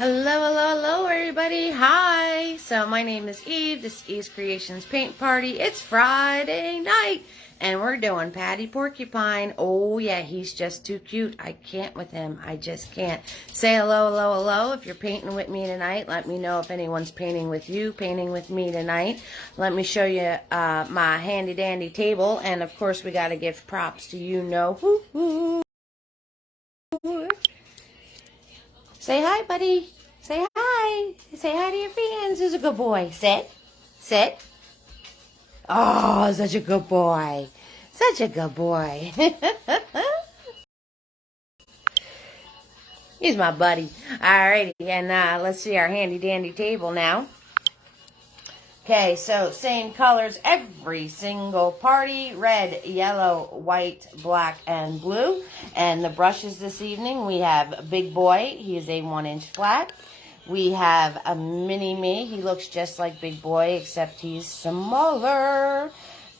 Hello, everybody. Hi. So my name is Eve. This is Eve's Creations Paint Party. It's Friday night, and we're doing Patty Porcupine. Oh, yeah, he's just too cute. I can't with him. I just can't. Say hello. If you're painting with me tonight, let me know if anyone's painting with you, painting with me tonight. Let me show you my handy-dandy table, and, of course, we got to give props to you-know-who. Say hi, buddy. Say hi. Say hi to your fans. Who's a good boy? Sit. Sit. Oh, such a good boy. Such a good boy. He's my buddy. Alrighty, and let's see our handy-dandy table now. Okay, so same colors every single party. Red, yellow, white, black, and blue. And the brushes this evening, we have Big Boy. He is a 1-inch flat. We have a mini-me. He looks just like Big Boy, except he's smaller.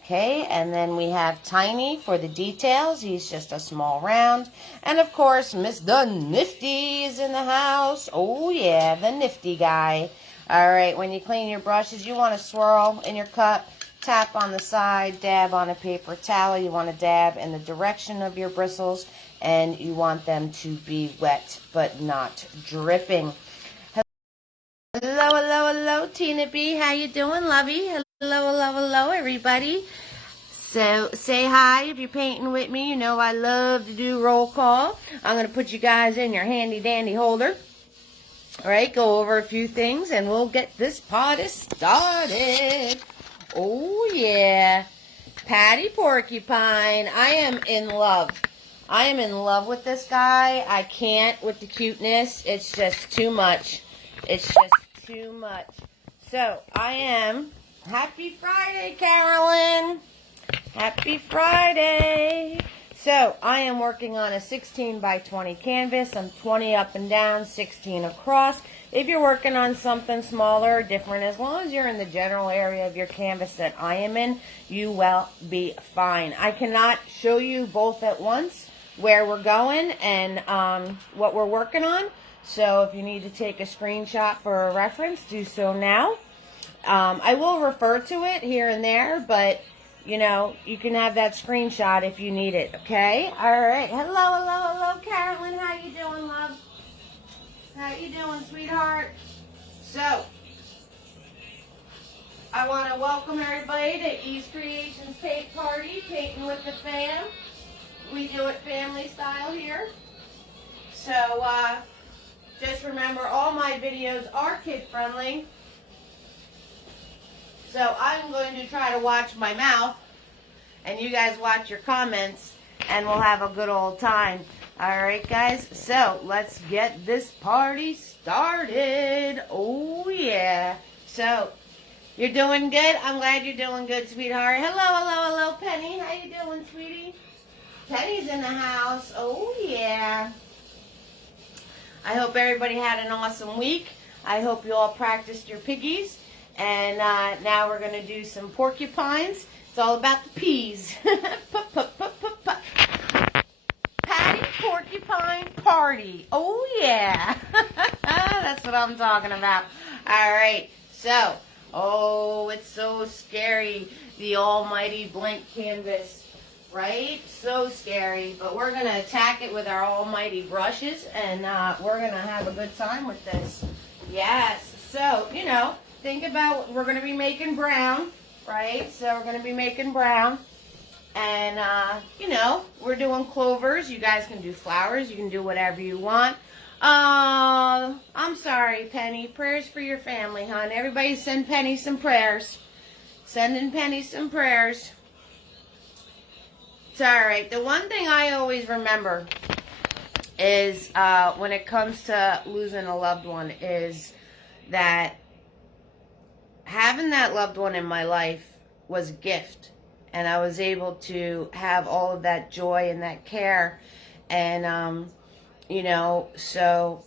Okay, and then we have Tiny for the details. He's just a small round. And, of course, Mr. Nifty is in the house. Oh, yeah, the nifty guy. All right, when you clean your brushes, you want to swirl in your cup, tap on the side, dab on a paper towel. You want to dab in the direction of your bristles, and you want them to be wet but not dripping. Hello, Tina B. How you doing, lovey? Hello, everybody. So, say hi if you're painting with me. You know I love to do roll call. I'm going to put you guys in your handy-dandy holder. All right, go over a few things, and we'll get this party started. Oh, yeah. Patty Porcupine. I am in love. I am in love with this guy. I can't with the cuteness. It's just too much. It's just too much. So, I am... Happy Friday, Carolyn. Happy Friday. So, I am working on a 16 by 20 canvas. I'm 20 up and down, 16 across. If you're working on something smaller or different, as long as you're in the general area of your canvas that I am in, you will be fine. I cannot show you both at once where we're going and what we're working on. So, if you need to take a screenshot for a reference, do so now. I will refer to it here and there, but... you know, you can have that screenshot if you need it, okay? All right. Hello, Carolyn. How you doing, love? How you doing, sweetheart? So, I want to welcome everybody to Eve's Creations Paint Party, Painting with the Fam. We do it family style here. So, just remember, all my videos are kid-friendly. So I'm going to try to watch my mouth, and you guys watch your comments, and we'll have a good old time. All right, guys? So let's get this party started. Oh, yeah. So you're doing good? I'm glad you're doing good, sweetheart. Hello, Penny. How you doing, sweetie? Penny's in the house. Oh, yeah. I hope everybody had an awesome week. I hope you all practiced your piggies. And now we're going to do some porcupines. It's all about the peas. Patty Porcupine Party. Oh, yeah. That's what I'm talking about. All right. So, oh, it's so scary. The almighty blank canvas. Right? So scary. But we're going to attack it with our almighty brushes. And we're going to have a good time with this. Yes. So, you know. Think about, we're going to be making brown, right? So we're going to be making brown. And, you know, we're doing clovers. You guys can do flowers. You can do whatever you want. I'm sorry, Penny. Prayers for your family, hon. Everybody send Penny some prayers. Sending Penny some prayers. It's all right. The one thing I always remember is when it comes to losing a loved one is that having that loved one in my life was a gift, and I was able to have all of that joy and that care, and you know, so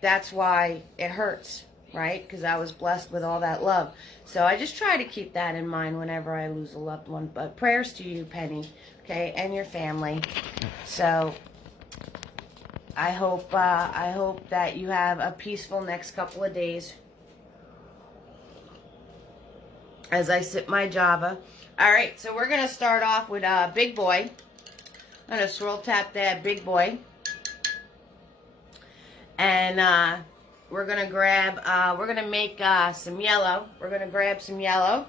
that's why it hurts, right? Because I was blessed with all that love. So I just try to keep that in mind whenever I lose a loved one. But prayers to you, Penny, okay, and your family. So I hope that you have a peaceful next couple of days as I sip my Java. All right, so we're going to start off with Big Boy. I'm going to swirl tap that Big Boy. And we're going to grab, we're going to make some yellow. We're going to grab some yellow,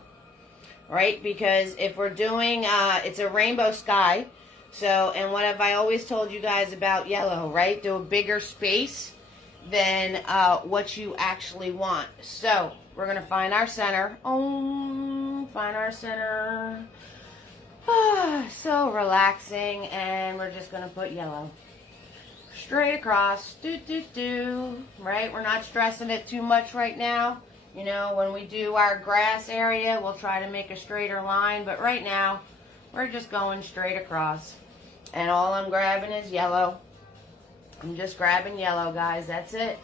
right? Because if we're doing, it's a rainbow sky. So, and what have I always told you guys about yellow, right? Do a bigger space than what you actually want. So, we're going to find our center. Find our center. So relaxing. And we're just going to put yellow straight across. Right? We're not stressing it too much right now. You know, when we do our grass area, we'll try to make a straighter line. But right now, we're just going straight across. And all I'm grabbing is yellow. I'm just grabbing yellow, guys. That's it.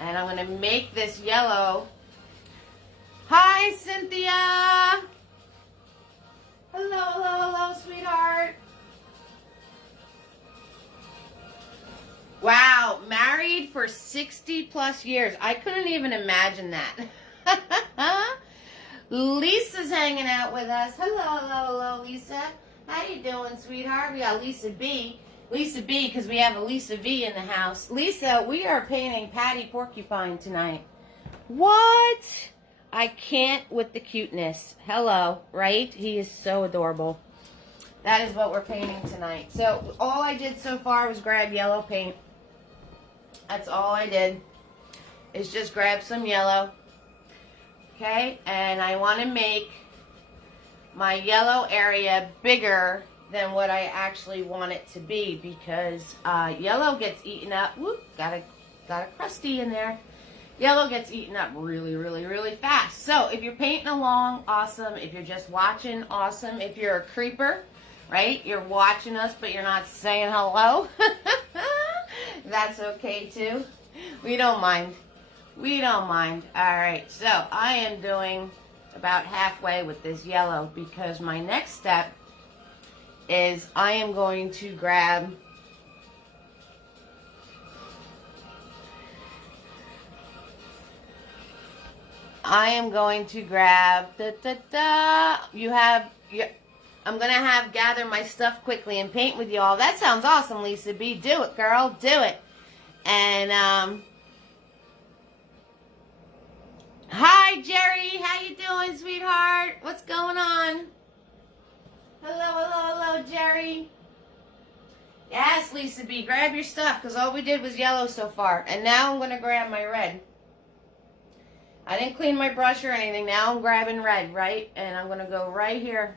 And I'm going to make this yellow. Hi, Cynthia. Hello, sweetheart. Wow, married for 60 plus years. I couldn't even imagine that. Lisa's hanging out with us. Hello, Lisa. How you doing, sweetheart? We got Lisa B. Lisa B, because we have a Lisa V in the house. Lisa, we are painting Patty Porcupine tonight. What? I can't with the cuteness. Hello, right? He is so adorable. That is what we're painting tonight. So, all I did so far was grab yellow paint. That's all I did. Is just grab some yellow. Okay? And I want to make my yellow area bigger than what I actually want it to be, because yellow gets eaten up. Whoop, got a crusty in there. Yellow gets eaten up really fast. So if you're painting along, awesome. If you're just watching, awesome. If you're a creeper, right, you're watching us but you're not saying hello, that's okay too. We don't mind. We don't mind. All right, so I am doing about halfway with this yellow, because my next step is I am going to grab I'm going to gather my stuff quickly and paint with y'all. That sounds awesome, Lisa B. Do it, girl. Do it. And, hi, Jerry. How you doing, sweetheart? What's going on? Hello, Jerry. Yes, Lisa B. Grab your stuff, because all we did was yellow so far. And now I'm going to grab my red. I didn't clean my brush or anything. Now I'm grabbing red, right? And I'm going to go right here.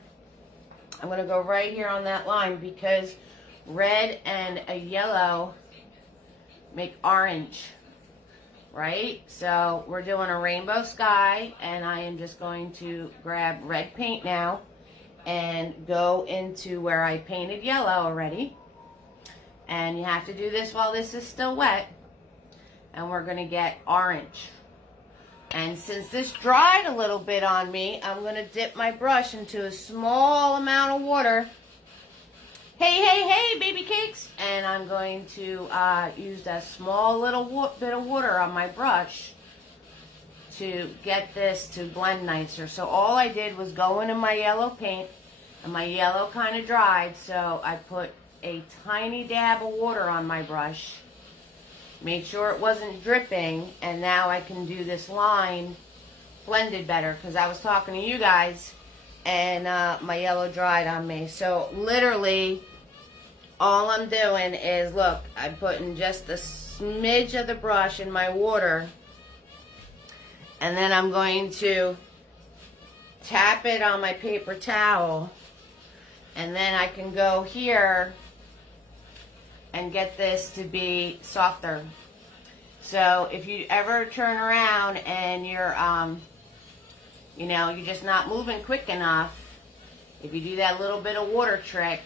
I'm going to go right here on that line, because red and a yellow make orange, right? So we're doing a rainbow sky, and I am just going to grab red paint now and go into where I painted yellow already. And you have to do this while this is still wet. And we're going to get orange. And since this dried a little bit on me, I'm going to dip my brush into a small amount of water. Hey, baby cakes. And I'm going to use that small little bit of water on my brush to get this to blend nicer. So all I did was go into my yellow paint, and my yellow kind of dried, so I put a tiny dab of water on my brush. Made sure it wasn't dripping, and now I can do this line blended better, because I was talking to you guys and my yellow dried on me. So literally all I'm doing is, look, I'm putting just a smidge of the brush in my water, and then I'm going to tap it on my paper towel, and then I can go here and get this to be softer. So if you ever turn around and you're, you're just not moving quick enough, if you do that little bit of water trick,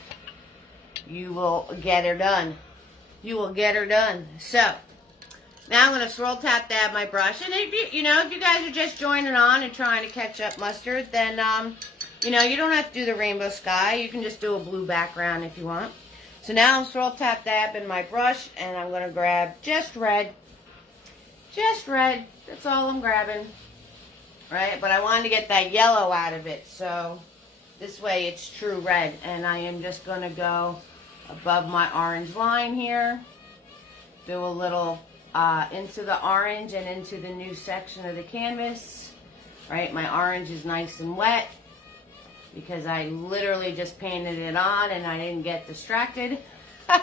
you will get her done. You will get her done. So now I'm going to swirl tap dab my brush. And if you guys are just joining on and trying to catch up mustard, then, you don't have to do the rainbow sky. You can just do a blue background if you want. So now I'm swirl tap dabbing my brush, and I'm going to grab just red. Just red. That's all I'm grabbing. Right? But I wanted to get that yellow out of it, so this way it's true red. And I am just going to go above my orange line here. Do a little into the orange and into the new section of the canvas. Right? My orange is nice and wet, because I literally just painted it on and I didn't get distracted. And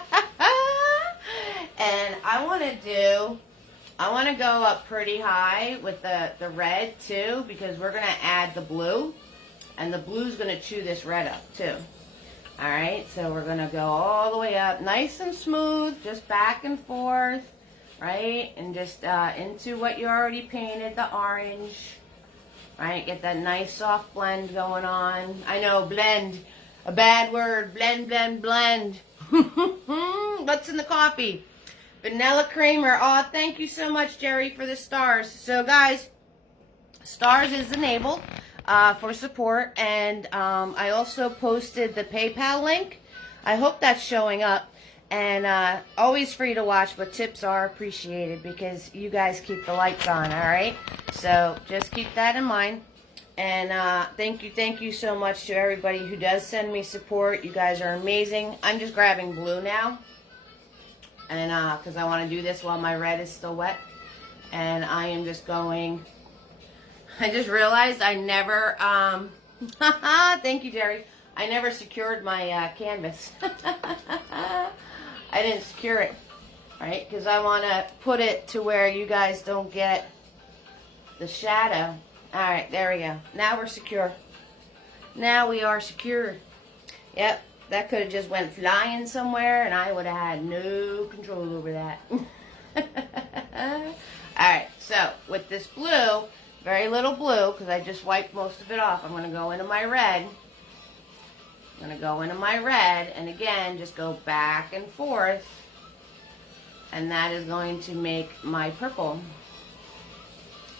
I want to go up pretty high with the red too, because we're going to add the blue, and the blue's going to chew this red up too. Alright, so we're going to go all the way up, nice and smooth, just back and forth, right? And just into what you already painted, the orange. Right, get that nice soft blend going on. I know, blend, a bad word. Blend, blend, blend. What's in the coffee? Vanilla creamer. Oh, thank you so much, Jerry, for the stars. So, guys, stars is enabled for support. And I also posted the PayPal link. I hope that's showing up. And always free to watch, but tips are appreciated because you guys keep the lights on, all right? So just keep that in mind. And thank you so much to everybody who does send me support. You guys are amazing. I'm just grabbing blue now, and because I want to do this while my red is still wet. And I am just going. I just realized I never. Thank you, Jerry. I never secured my canvas. I didn't secure it, right? Because I want to put it to where you guys don't get the shadow. All right, there we go. Now we're secure. Now we are secure. Yep, that could have just went flying somewhere, and I would have had no control over that. All right, so with this blue, very little blue, because I just wiped most of it off, I'm going to go into my red. I'm going to go into my red, and again, just go back and forth, and that is going to make my purple.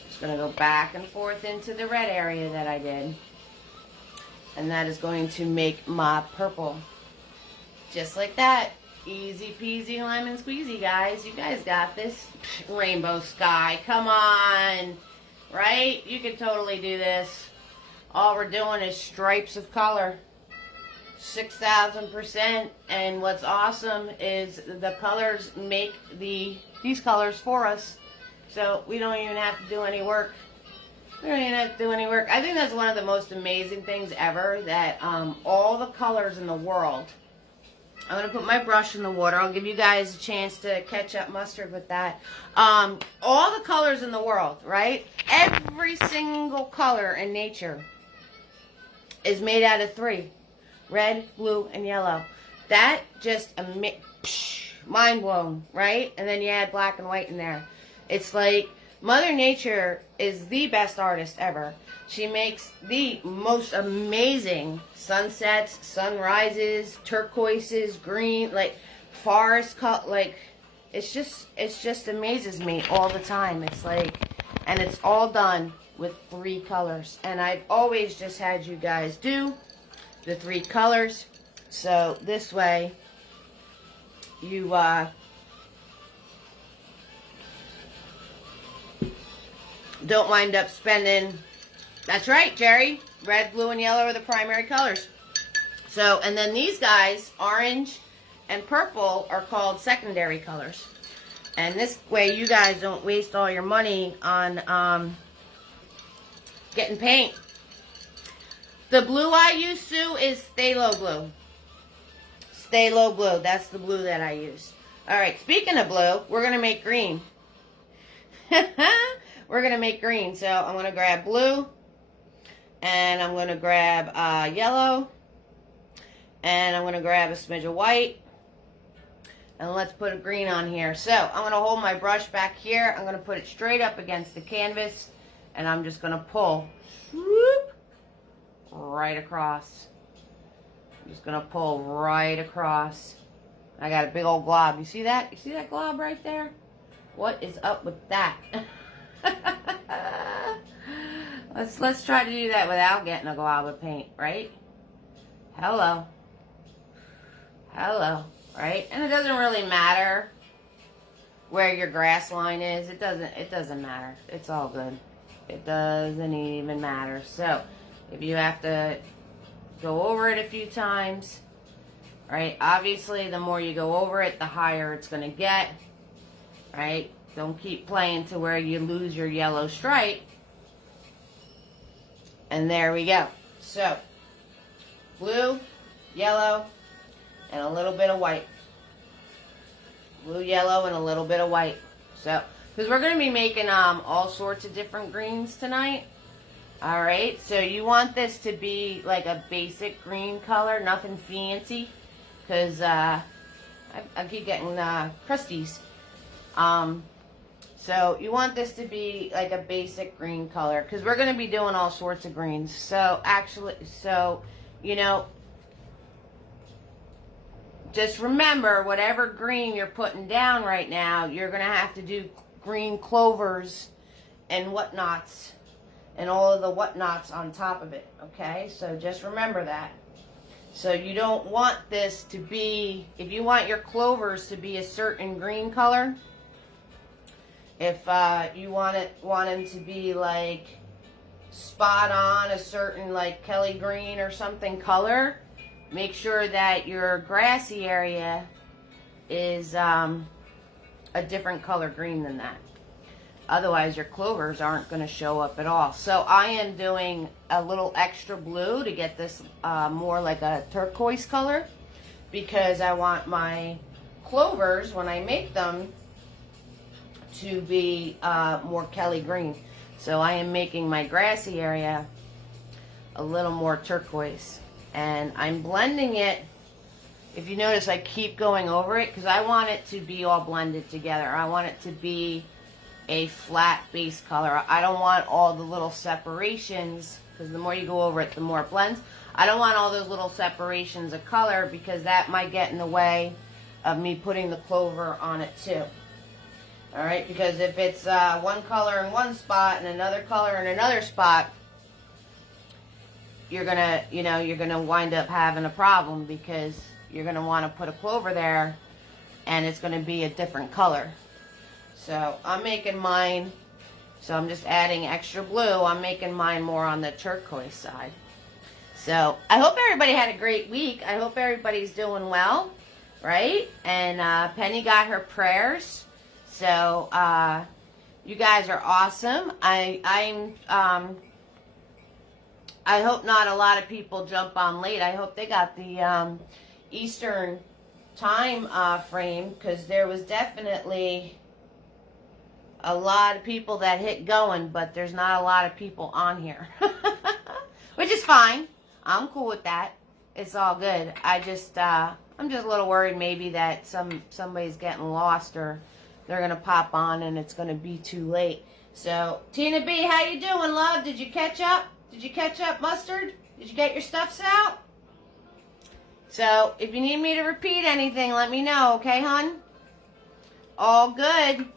Just going to go back and forth into the red area that I did, and that is going to make my purple. Just like that. Easy peasy lemon squeezy, guys. You guys got this. Rainbow sky. Come on. Right? You can totally do this. All we're doing is stripes of color. 6,000%, and what's awesome is the colors make these colors for us, so we don't even have to do any work. We don't even have to do any work. I think that's one of the most amazing things ever, that all the colors in the world. I'm going to put my brush in the water. I'll give you guys a chance to catch up mustard with that. All the colors in the world, right? Every single color in nature is made out of 3. Red, blue, and yellow. That just mind blown, right? And then you add black and white in there. It's like Mother Nature is the best artist ever. She makes the most amazing sunsets, sunrises, turquoises, green, like forest cut, like it just amazes me all the time. It's like, and it's all done with 3 colors. And I've always just had you guys do the 3 colors, so this way you don't wind up spending. That's right, Jerry, red, blue, and yellow are the primary colors. So, and then these guys, orange and purple, are called secondary colors. And this way you guys don't waste all your money on getting paint. The blue I use, Sue, is Phthalo blue. Phthalo blue. That's the blue that I use. Alright, speaking of blue, we're going to make green. We're going to make green. So I'm going to grab blue. And I'm going to grab yellow. And I'm going to grab a smidge of white. And let's put a green on here. So I'm going to hold my brush back here. I'm going to put it straight up against the canvas. And I'm just going to pull. Whoop. Right across. I'm just going to pull right across. I got a big old glob. You see that? You see that glob right there? What is up with that? Let's try to do that without getting a glob of paint, right? Hello. Hello. right? And it doesn't really matter where your grass line is. It doesn't matter. It's all good. It doesn't even matter. So if you have to go over it a few times, right? Obviously, the more you go over it, the higher it's going to get, right? Don't keep playing to where you lose your yellow stripe. And there we go. So, blue, yellow, and a little bit of white. Blue, yellow, and a little bit of white. So, because we're going to be making all sorts of different greens tonight. All right, so you want this to be like a basic green color, nothing fancy, because I keep getting crusties. So you want this to be like a basic green color, because we're going to be doing all sorts of greens. So actually, you know, just remember, whatever green you're putting down right now, you're going to have to do green clovers and whatnots. And all of the whatnots on top of it, okay? So just remember that. So you don't want this to be, if you want your clovers to be a certain green color, if you want them to be like spot on a certain like Kelly green or something color, make sure that your grassy area is a different color green than that. Otherwise, your clovers aren't going to show up at all. So I am doing a little extra blue to get this more like a turquoise color, because I want my clovers, when I make them, to be more Kelly green. So I am making my grassy area a little more turquoise. And I'm blending it. If you notice, I keep going over it because I want it to be all blended together. I want it to be a flat base color. I don't want all the little separations, because the more you go over it, the more it blends. I don't want all those little separations of color, because that might get in the way of me putting the clover on it too. All right, because if it's one color in one spot and another color in another spot, you're gonna wind up having a problem, because you're gonna want to put a clover there, and it's gonna be a different color. So I'm making mine, so I'm just adding extra blue. I'm making mine more on the turquoise side. So I hope everybody had a great week. I hope everybody's doing well, right? And Penny got her prayers. So you guys are awesome. I hope not a lot of people jump on late. I hope they got the Eastern time frame, because there was definitely a lot of people that hit going, but there's not a lot of people on here. Which is fine. I'm cool with that. It's all good. I'm just a little worried maybe that somebody's getting lost, or they're going to pop on and it's going to be too late. So, Tina B, how you doing, love? Did you catch up? Did you catch up, Mustard? Did you get your stuffs out? So, if you need me to repeat anything, let me know, okay, hon? All good.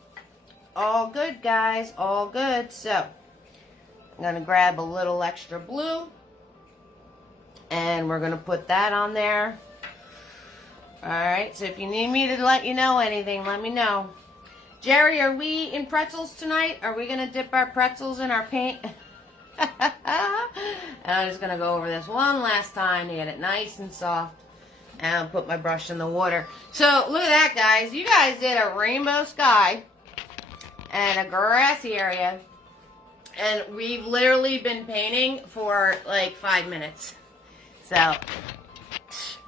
All good, guys. All good. So, I'm going to grab a little extra blue, and we're going to put that on there. All right. So, if you need me to let you know anything, let me know. Jerry, are we eating pretzels tonight? Are we going to dip our pretzels in our paint? And I'm just going to go over this one last time to get it nice and soft. And I'll put my brush in the water. So, look at that, guys. You guys did a rainbow sky and a grassy area, and we've literally been painting for like 5 minutes. So,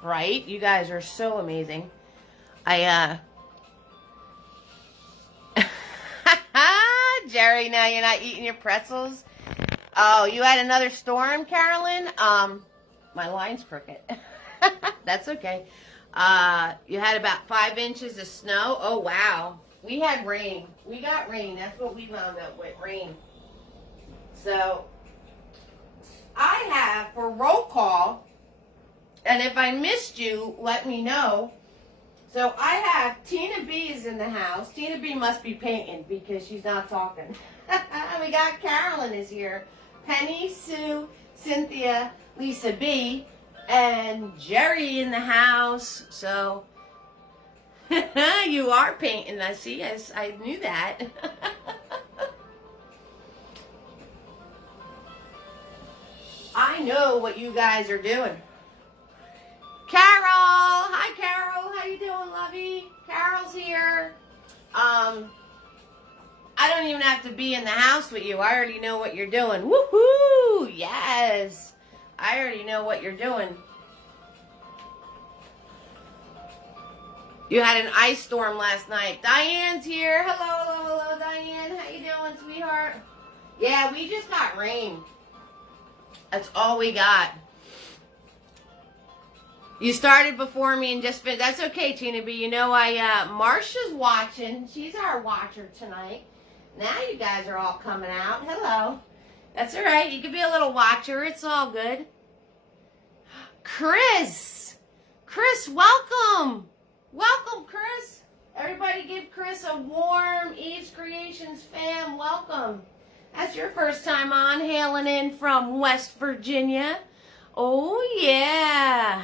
right? You guys are so amazing. Jerry, now you're not eating your pretzels? Oh, you had another storm, Carolyn? My line's crooked. That's okay. You had about 5 inches of snow. Oh, wow. We had rain. We got rain. That's what we wound up with, rain. So, I have, for roll call, and if I missed you, let me know. So, I have Tina B is in the house. Tina B must be painting because she's not talking. We got Carolyn is here. Penny, Sue, Cynthia, Lisa B, and Jerry in the house. So, You are painting. I see. Yes, I knew that. I know what you guys are doing. Carol! Hi, Carol. How you doing, lovey? Carol's here. I don't even have to be in the house with you. I already know what you're doing. Woohoo! Yes. I already know what you're doing. You had an ice storm last night. Diane's here. Hello, hello, hello, Diane. How you doing, sweetheart? Yeah, we just got rain. That's all we got. You started before me and just finished. That's okay, Tina B. You know, Marsha's watching. She's our watcher tonight. Now you guys are all coming out. Hello. That's all right. You can be a little watcher. It's all good. Chris. Chris, welcome. Welcome, Chris. Everybody give Chris a warm Eve's Creations fam welcome. That's your first time on, hailing in from West Virginia. Oh, yeah.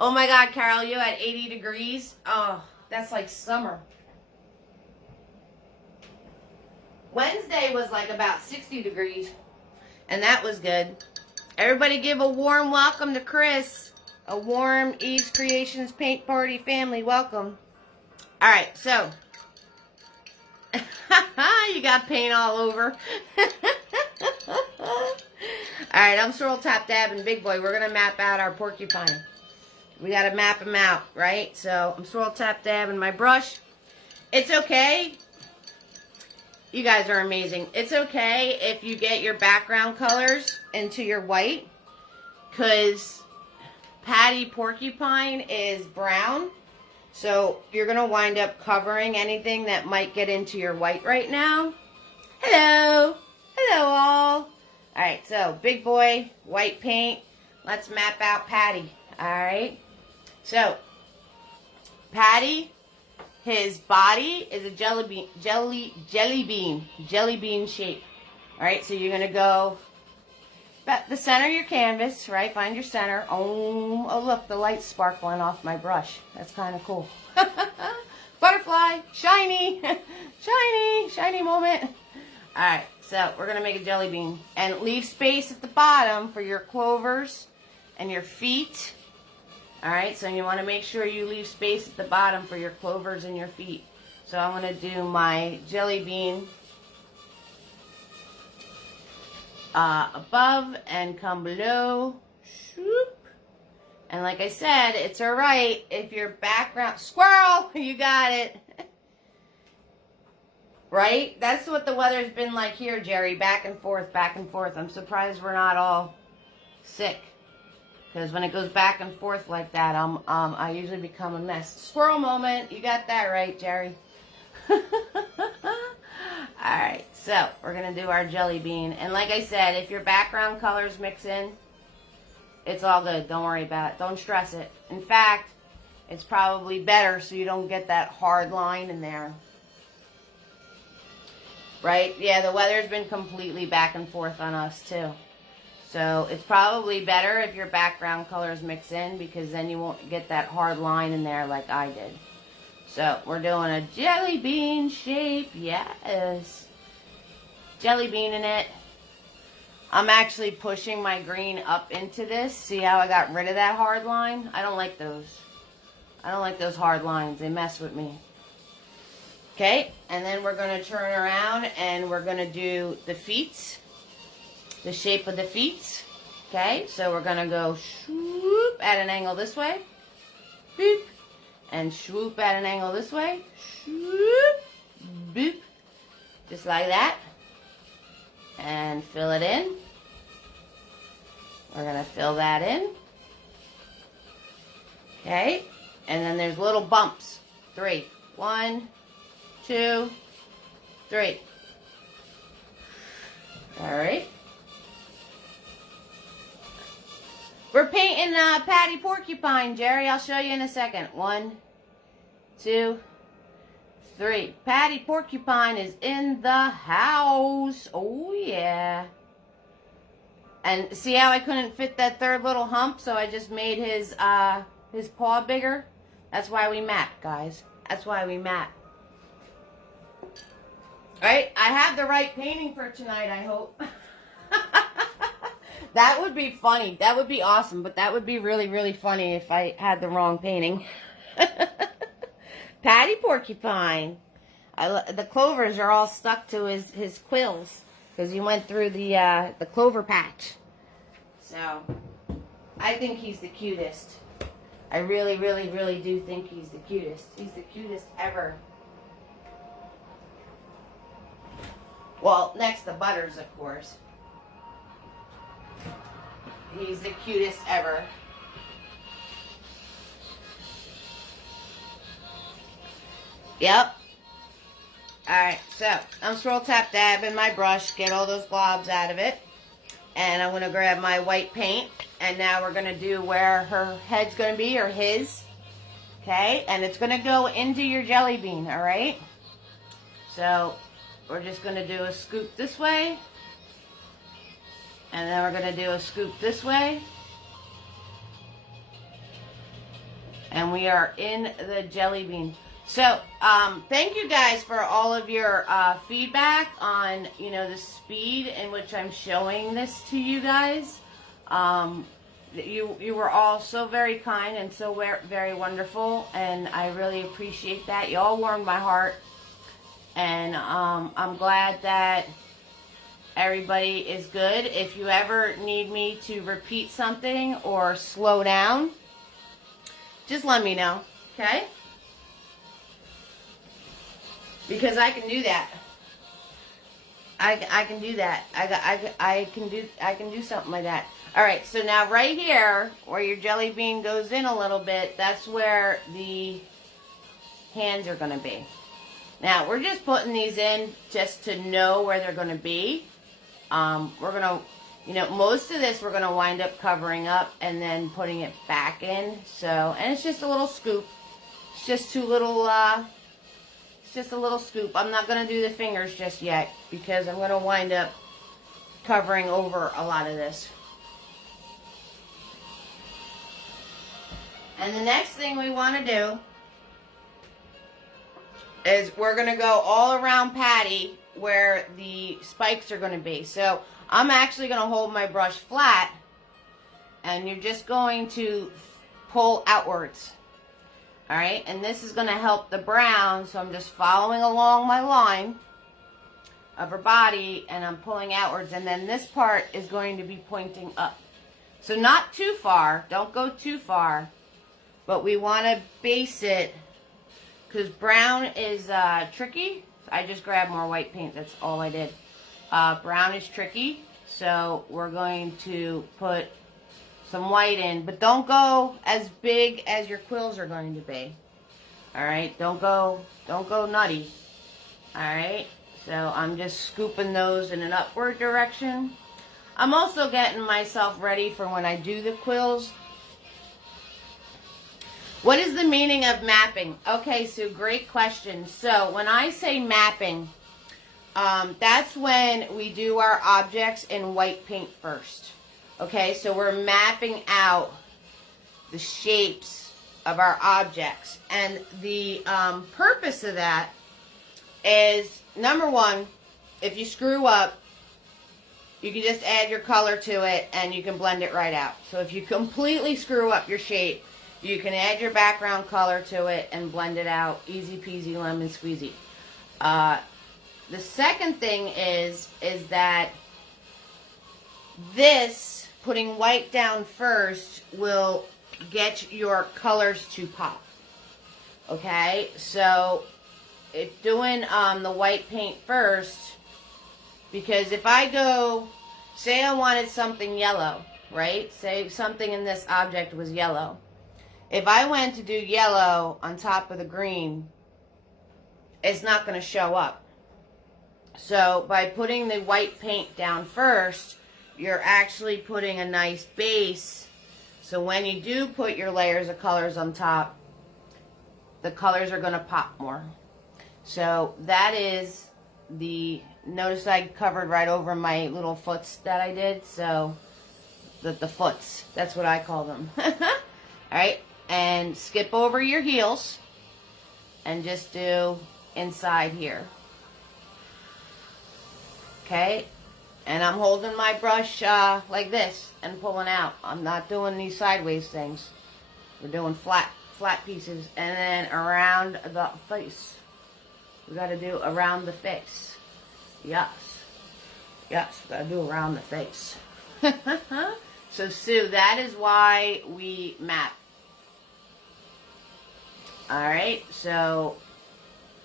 Oh, my God, Carol, you had 80 degrees. Oh, that's like summer. Wednesday was like about 60 degrees, and that was good. Everybody give a warm welcome to Chris. A warm Eve's Creations Paint Party family welcome. All right, so you got paint all over. All right, I'm Swirl Tap Dab and Big Boy. We're going to map out our porcupine. We got to map them out, right? So I'm Swirl Tap Dab and my brush. It's okay. You guys are amazing. It's okay if you get your background colors into your white, because Patty Porcupine is brown. So you're going to wind up covering anything that might get into your white right now. Hello. Hello all. All right, so Big Boy, white paint. Let's map out Patty. All right. So Patty, his body is a jelly bean shape. All right, so you're gonna go about the center of your canvas, right? Find your center. Oh, look, the light's sparkling off my brush. That's kind of cool. Butterfly, shiny, shiny moment. All right, so we're gonna make a jelly bean and leave space at the bottom for your clovers and your feet. All right, so you want to make sure you leave space at the bottom for your clovers and your feet. So I'm going to do my jelly bean above and come below. Shoop. And like I said, it's all right if your background... Squirrel! You got it. Right? That's what the weather's been like here, Jerry. Back and forth, back and forth. I'm surprised we're not all sick. Because when it goes back and forth like that, I usually become a mess. Squirrel moment. You got that right, Jerry. Alright, so we're going to do our jelly bean. And like I said, if your background colors mix in, it's all good. Don't worry about it. Don't stress it. In fact, it's probably better so you don't get that hard line in there. Right? Yeah, the weather's been completely back and forth on us too. So it's probably better if your background colors mix in, because then you won't get that hard line in there like I did. So we're doing a jelly bean shape. Yes. Jelly bean in it. I'm actually pushing my green up into this. See how I got rid of that hard line? I don't like those. I don't like those hard lines. They mess with me. Okay. And then we're going to turn around and we're going to do the feet. The shape of the feet. Okay, so we're going to go swoop at an angle this way. Boop. And swoop at an angle this way. Swoop. Boop. Just like that. And fill it in. We're going to fill that in. Okay, and then there's little bumps. 3. 1, 2, 3. All right. We're painting Patty Porcupine, Jerry. I'll show you in a second. 1, 2, 3. Patty Porcupine is in the house. Oh, yeah. And see how I couldn't fit that third little hump, so I just made his paw bigger? That's why we map, guys. That's why we map. Right? I have the right painting for tonight, I hope. That would be funny. That would be awesome, but that would be really, really funny if I had the wrong painting. Patty Porcupine. The clovers are all stuck to his quills because he went through the clover patch. So, I think he's the cutest. I really, really, really do think he's the cutest. He's the cutest ever. Well, next to Butters, of course. He's the cutest ever. Yep. Alright, so I'm swirl tap dabbing my brush, get all those globs out of it. And I'm going to grab my white paint. And now we're going to do where her head's going to be, or his. Okay, and it's going to go into your jelly bean, alright? So, we're just going to do a scoop this way. And then we're going to do a scoop this way. And we are in the jelly bean. So, thank you guys for all of your feedback on, you know, the speed in which I'm showing this to you guys. You were all so very kind and so very wonderful, and I really appreciate that. You all warmed my heart, and I'm glad that everybody is good. If you ever need me to repeat something or slow down, just let me know, okay? Because I can do that. I can do that. I can do something like that. All right, so now right here where your jelly bean goes in a little bit, that's where the hands are going to be. Now we're just putting these in just to know where they're going to be. We're going to, you know, most of this we're going to wind up covering up and then putting it back in. So, and it's just a little scoop. It's just two little it's just a little scoop. I'm not going to do the fingers just yet because I'm going to wind up covering over a lot of this. And the next thing we want to do is we're going to go all around Patty where the spikes are going to be. So I'm actually going to hold my brush flat, and you're just going to pull outwards. Alright, and this is going to help the brown, so I'm just following along my line of her body, and I'm pulling outwards, and then this part is going to be pointing up. So not too far, don't go too far, but we want to base it, because brown is tricky. I just grabbed more white paint, that's all I did. Brown is tricky, so we're going to put some white in, but don't go as big as your quills are going to be. Alright, don't go nutty. Alright, so I'm just scooping those in an upward direction. I'm also getting myself ready for when I do the quills. What is the meaning of mapping? Okay, Sue, great question. So when I say mapping, that's when we do our objects in white paint first. Okay, so we're mapping out the shapes of our objects. And the purpose of that is, number one, if you screw up, you can just add your color to it and you can blend it right out. So if you completely screw up your shape, you can add your background color to it and blend it out. Easy peasy lemon squeezy. The second thing is that this, putting white down first, will get your colors to pop. Okay, so it's doing the white paint first, because if I go, say I wanted something yellow, right? Say something in this object was yellow. If I went to do yellow on top of the green, it's not going to show up. So by putting the white paint down first, you're actually putting a nice base, so when you do put your layers of colors on top, the colors are going to pop more. So that is the, notice I covered right over my little foots that I did, so the foots, that's what I call them. Alright, and skip over your heels and just do inside here. Okay, and I'm holding my brush like this and pulling out. I'm not doing these sideways things. We're doing flat pieces, and then around the face. We got to do around the face. Yes, we got to do around the face. So Sue, that is why we map. All right, so,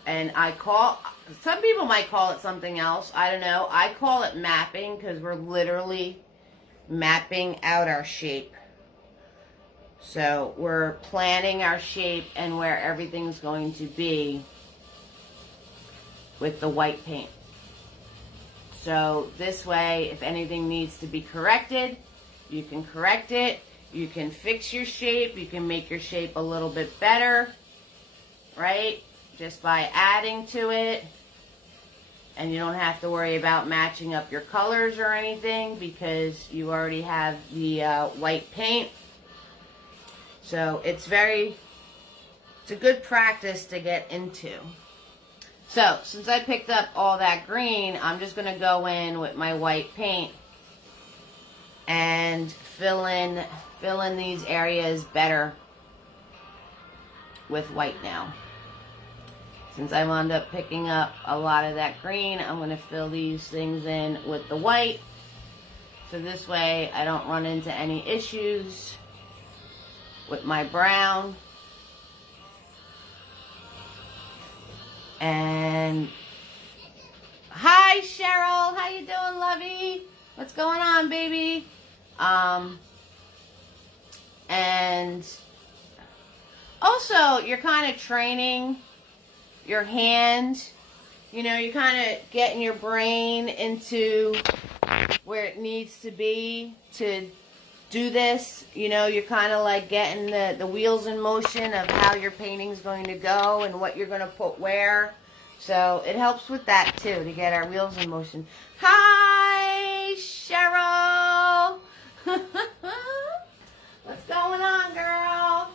and some people might call it something else. I don't know. I call it mapping because we're literally mapping out our shape. So we're planning our shape and where everything's going to be with the white paint. So this way, if anything needs to be corrected, you can correct it. You can fix your shape. You can make your shape a little bit better, right? Just by adding to it. And you don't have to worry about matching up your colors or anything because you already have the white paint. So it's a good practice to get into. So since I picked up all that green, I'm just going to go in with my white paint and fill in these areas better with white now. Since I wound up picking up a lot of that green, I'm going to fill these things in with the white. So this way I don't run into any issues with my brown. And hi Cheryl, how you doing, lovey? What's going on, baby? And also you're kind of training your hand, you're kind of getting your brain into where it needs to be to do this. You're kind of like getting the wheels in motion of how your painting's going to go and what you're going to put where. So it helps with that too, to get our wheels in motion. Hi, Cheryl. What's going on, girl?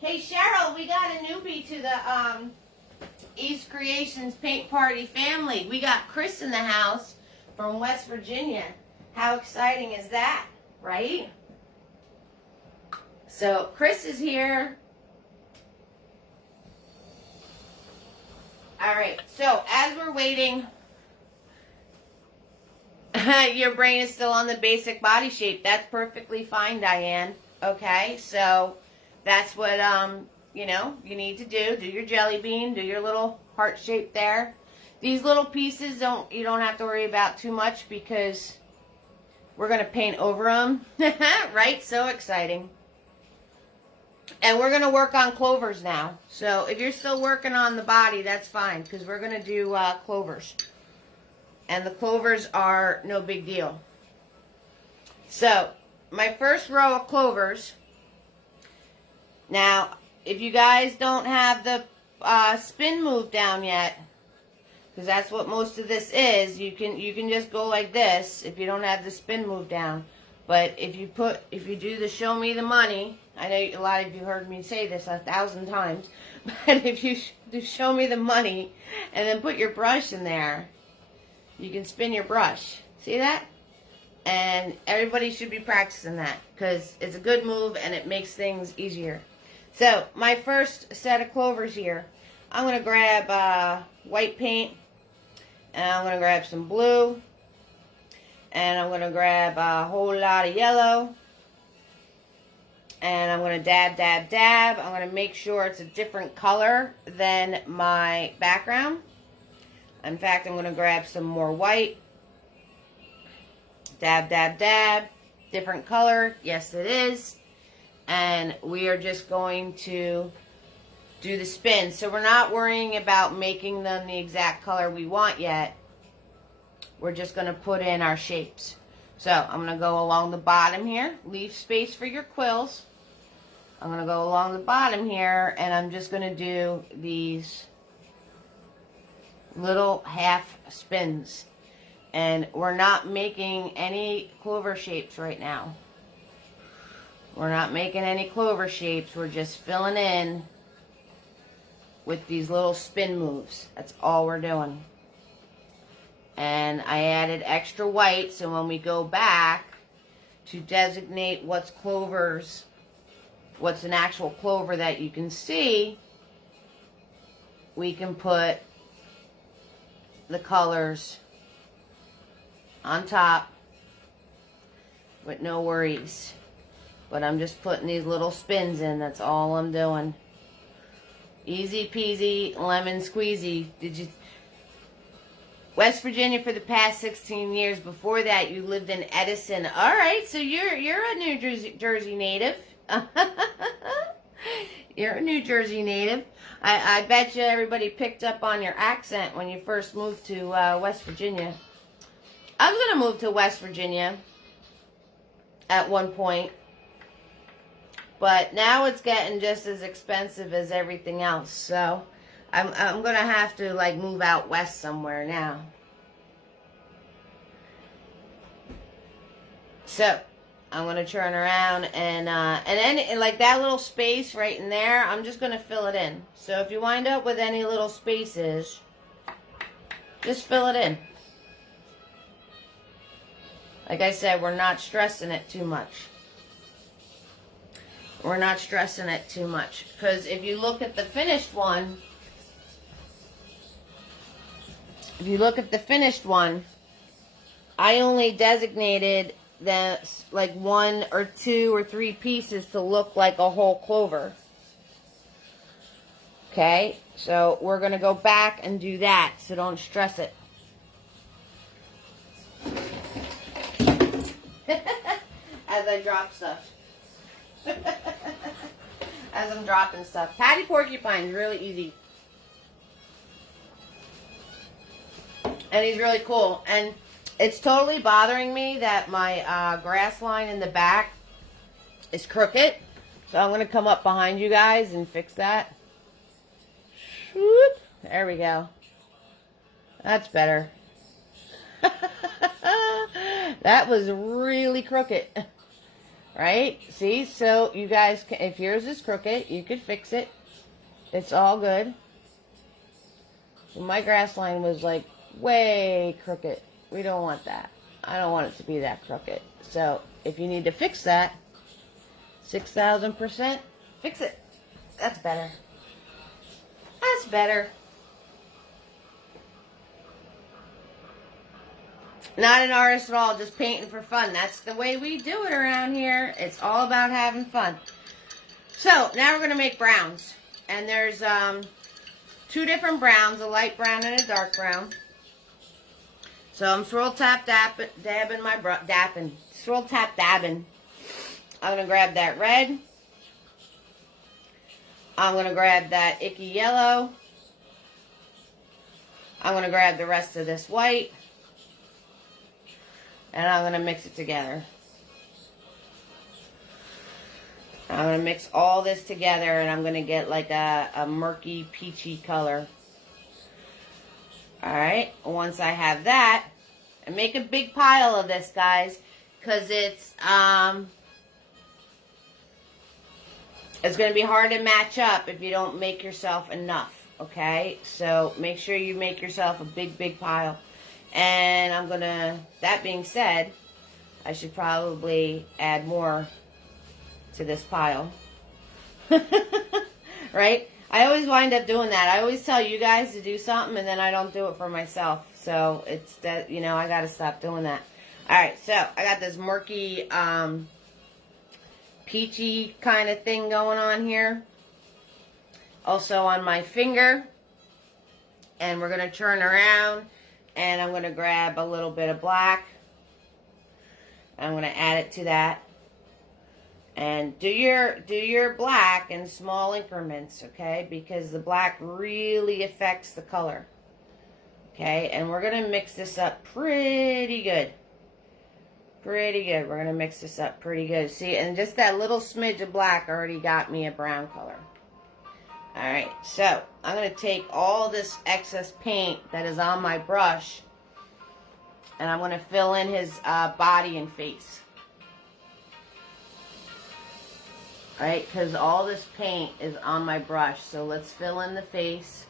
Hey, Cheryl, we got a newbie to the East Creations Paint Party family. We got Chris in the house from West Virginia. How exciting is that, right? So Chris is here. All right, so as we're waiting, your brain is still on the basic body shape. That's perfectly fine, Diane. Okay, so that's what you need to do. Do your jelly bean, do your little heart shape there. These little pieces you don't have to worry about too much because we're going to paint over them. Right? So exciting. And we're going to work on clovers now. So if you're still working on the body, that's fine because we're going to do clovers. And the clovers are no big deal. So my first row of clovers. Now, if you guys don't have the spin move down yet, because that's what most of this is, you can just go like this if you don't have the spin move down. But if you do the show me the money, I know a lot of you heard me say this 1,000 times, but if you do show me the money and then put your brush in there, you can spin your brush. See that? And everybody should be practicing that because it's a good move and it makes things easier. So my first set of clovers here, I'm going to grab white paint, and I'm going to grab some blue, and I'm going to grab a whole lot of yellow, and I'm going to dab, dab, dab. I'm going to make sure it's a different color than my background. In fact, I'm going to grab some more white, dab, dab, dab, different color. Yes, it is. And we are just going to do the spin. So we're not worrying about making them the exact color we want yet. We're just going to put in our shapes. So I'm going to go along the bottom here. Leave space for your quills. I'm going to go along the bottom here, and I'm just going to do these little half spins. And we're not making any clover shapes right now. We're not making any clover shapes. We're just filling in with these little spin moves. That's all we're doing. And I added extra white, so when we go back to designate what's clovers, what's an actual clover that you can see, we can put the colors on top with no worries. But I'm just putting these little spins in. That's all I'm doing. Easy peasy, lemon squeezy. Did you... West Virginia for the past 16 years. Before that, you lived in Edison. All right, so you're a New Jersey native. You're a New Jersey native. I bet you everybody picked up on your accent when you first moved to West Virginia. I was going to move to West Virginia at one point. But now it's getting just as expensive as everything else. So I'm going to have to like move out west somewhere now. So I'm going to turn around and then like that little space right in there, I'm just going to fill it in. So if you wind up with any little spaces, just fill it in. Like I said, we're not stressing it too much. We're not stressing it too much. Because if you look at the finished one, I only designated the like 1 or 2 or 3 pieces to look like a whole clover. Okay, so we're going to go back and do that, so don't stress it. As I drop stuff. As I'm dropping stuff. Patty Porcupine is really easy. And he's really cool. And it's totally bothering me that my grass line in the back is crooked. So I'm going to come up behind you guys and fix that. Whoop. There we go. That's better. That was really crooked. Right? See? So you guys, if yours is crooked, you could fix it. It's all good. My grass line was like way crooked. We don't want that. I don't want it to be that crooked. So if you need to fix that, 6,000%, fix it. That's better. That's better. Not an artist at all, just painting for fun. That's the way we do it around here. It's all about having fun. So, now we're going to make browns. And there's 2 different browns, a light brown and a dark brown. So, I'm swirl tap dabbing my swirl tap dabbing. I'm going to grab that red. I'm going to grab that icky yellow. I'm going to grab the rest of this white. And I'm going to mix it together. I'm going to mix all this together and I'm going to get like a murky peachy color. Alright, once I have that, and make a big pile of this, guys, because it's going to be hard to match up if you don't make yourself enough, okay? So make sure you make yourself a big pile. And I'm going to, that being said, I should probably add more to this pile. Right? I always wind up doing that. I always tell you guys to do something and then I don't do it for myself. So it's that, you know, I got to stop doing that. Alright, so I got this murky, peachy kind of thing going on here. Also on my finger. And we're going to turn around. And I'm going to grab a little bit of black. I'm going to add it to that. And do your black in small increments, okay? Because the black really affects the color. Okay? And we're going to mix this up pretty good. Pretty good. We're going to mix this up pretty good. See, and just that little smidge of black already got me a brown color. Alright, so I'm going to take all this excess paint that is on my brush and I'm going to fill in his body and face. right? Because all this paint is on my brush. So let's fill in the face.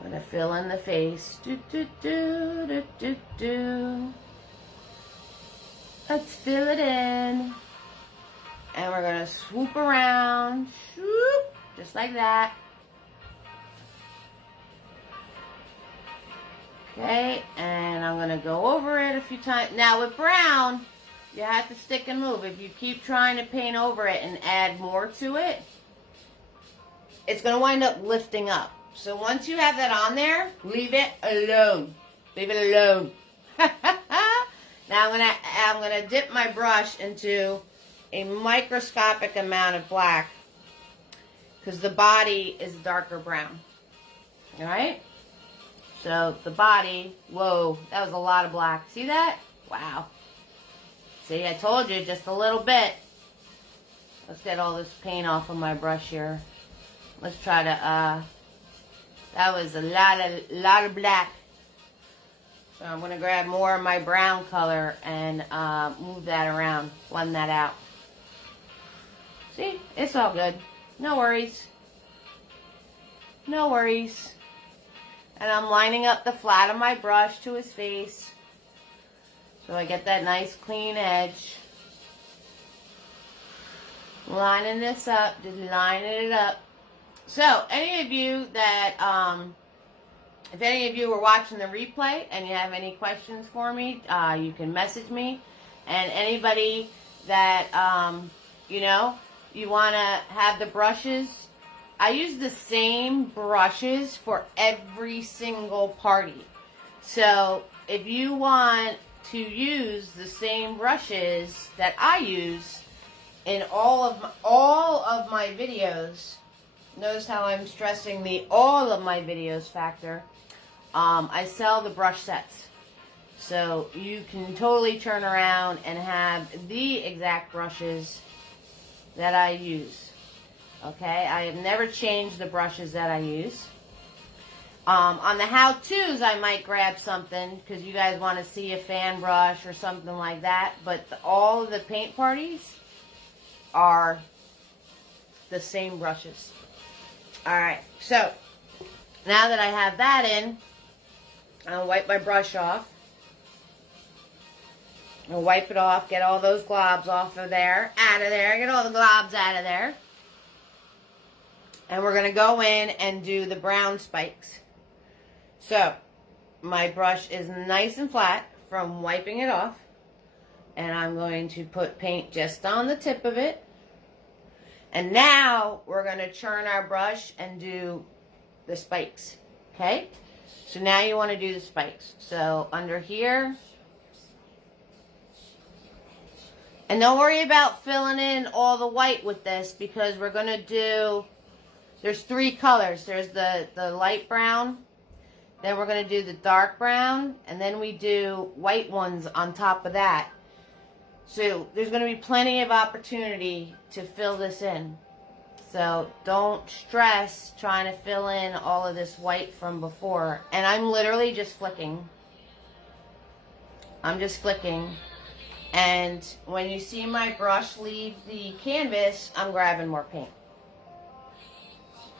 I'm going to fill in the face. Do, do, do, do, do, do. Let's fill it in. And we're going to swoop around. Swoop, just like that. Okay, and I'm going to go over it a few times. Now with brown, you have to stick and move. If you keep trying to paint over it and add more to it, it's going to wind up lifting up. So once you have that on there, leave it alone. Leave it alone. Now I'm gonna dip my brush into a microscopic amount of black because the body is darker brown. All right? So the body, whoa, that was a lot of black. See that? Wow. See, I told you, just a little bit. Let's get all this paint off of my brush here. Let's try to, that was a lot of black. So I'm going to grab more of my brown color and move that around, blend that out. See, it's all good. No worries. No worries. And I'm lining up the flat of my brush to his face. So I get that nice clean edge. Lining this up, just lining it up. So, any of you that, if any of you were watching the replay and you have any questions for me, you can message me. And anybody that, you know, you want to have the brushes, I use the same brushes for every single party. So, if you want to use the same brushes that I use in all of my videos, notice how I'm stressing the all of my videos factor. I sell the brush sets. So you can totally turn around and have the exact brushes that I use. Okay, I have never changed the brushes that I use. On the how-tos, I might grab something because you guys want to see a fan brush or something like that. But all of the paint parties are the same brushes. Alright, so now that I have that in, I'll wipe my brush off. I'll wipe it off, get all those globs off of there, out of there, get all the globs out of there. And we're going to go in and do the brown spikes. So, my brush is nice and flat from wiping it off. And I'm going to put paint just on the tip of it. And now we're going to churn our brush and do the spikes. Okay? So now you want to do the spikes. So under here. And don't worry about filling in all the white with this because we're going to do, there's three colors. There's the light brown. Then we're going to do the dark brown. And then we do white ones on top of that. So there's going to be plenty of opportunity to fill this in. So don't stress trying to fill in all of this white from before. And I'm literally just flicking. I'm just flicking. And when you see my brush leave the canvas, I'm grabbing more paint.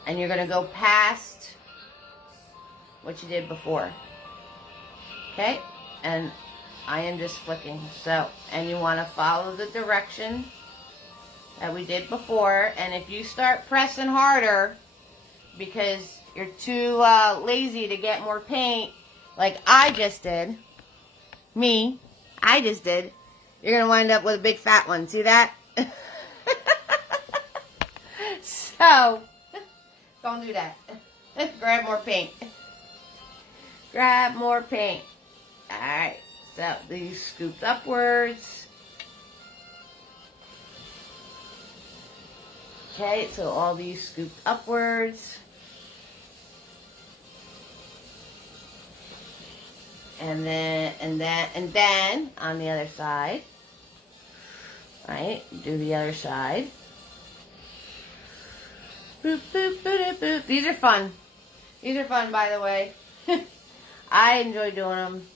And you're going to go past what you did before. Okay? And I am just flicking. So, and you want to follow the direction that we did before. And if you start pressing harder because you're too lazy to get more paint, like I just did, I just did, you're going to wind up with a big fat one. See that? So, don't do that. Grab more paint. Grab more paint. Alright. So these scooped upwards. Okay, so all these scooped upwards. And then on the other side. Right, do the other side. Boop, boop, boop, boop. These are fun. These are fun, by the way. I enjoy doing them.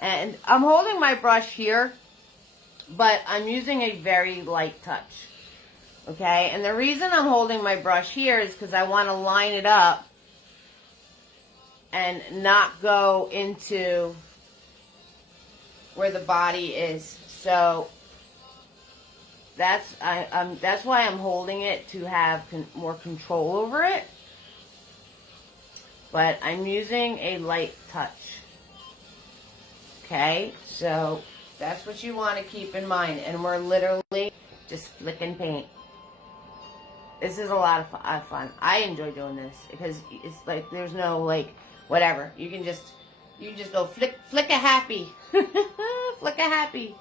And I'm holding my brush here but I'm using a very light touch. Okay, and the reason I'm holding my brush here is because I want to line it up and not go into where the body is. So that's why I'm holding it, to have more control over it. But I'm using a light touch. Okay, so that's what you want to keep in mind. And we're literally just flicking paint. This is a lot of fun. I enjoy doing this because it's like there's no like whatever. You can just go flick a happy, flick a happy.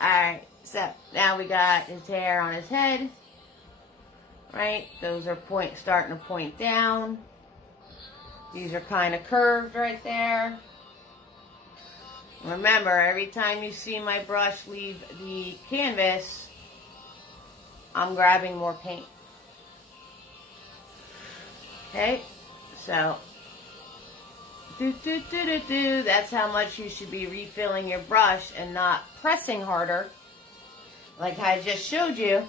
All right. So now we got his hair on his head. Right. Those are starting to point down. These are kind of curved right there. Remember, every time you see my brush leave the canvas, I'm grabbing more paint. Okay, so that's how much you should be refilling your brush and not pressing harder, like I just showed you,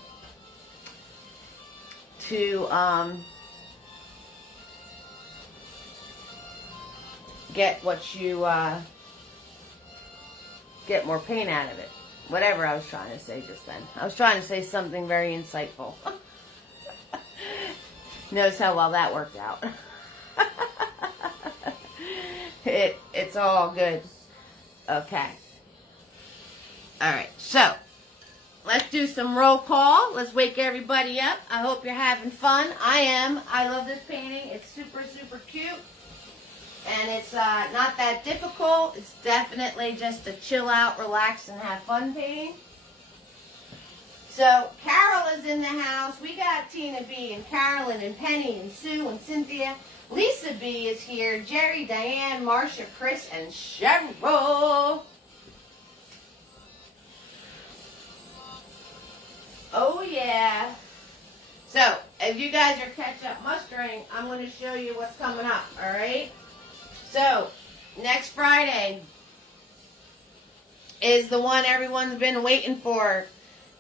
to get what you get more paint out of it. Whatever I was trying to say just then. I was trying to say something very insightful. Notice how well that worked out. It's all good. Okay. All right. So, let's do some roll call. Let's wake everybody up. I hope you're having fun. I am. I love this painting. It's super, super cute. And it's not that difficult. It's definitely just a chill out, relax, and have fun painting. So, Carol is in the house. We got Tina B and Carolyn and Penny and Sue and Cynthia. Lisa B is here. Jerry, Diane, Marcia, Chris, and Cheryl. Oh, yeah. So, if you guys are catch-up mustering, I'm going to show you what's coming up, all right? So, next Friday is the one everyone's been waiting for.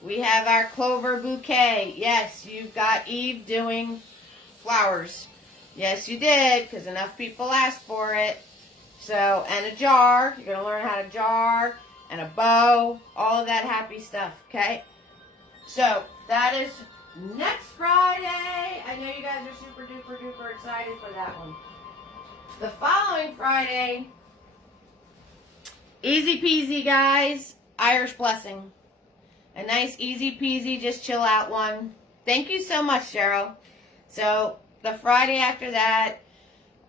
We have our clover bouquet. Yes, you've got Eve doing flowers. Yes, you did, because enough people asked for it. So, and a jar. You're going to learn how to jar, and a bow, all of that happy stuff, okay? So, that is next Friday. I know you guys are super duper duper excited for that one. The following Friday, easy peasy, guys, Irish Blessing. A nice easy peasy, just chill out one. Thank you so much, Cheryl. So, the Friday after that,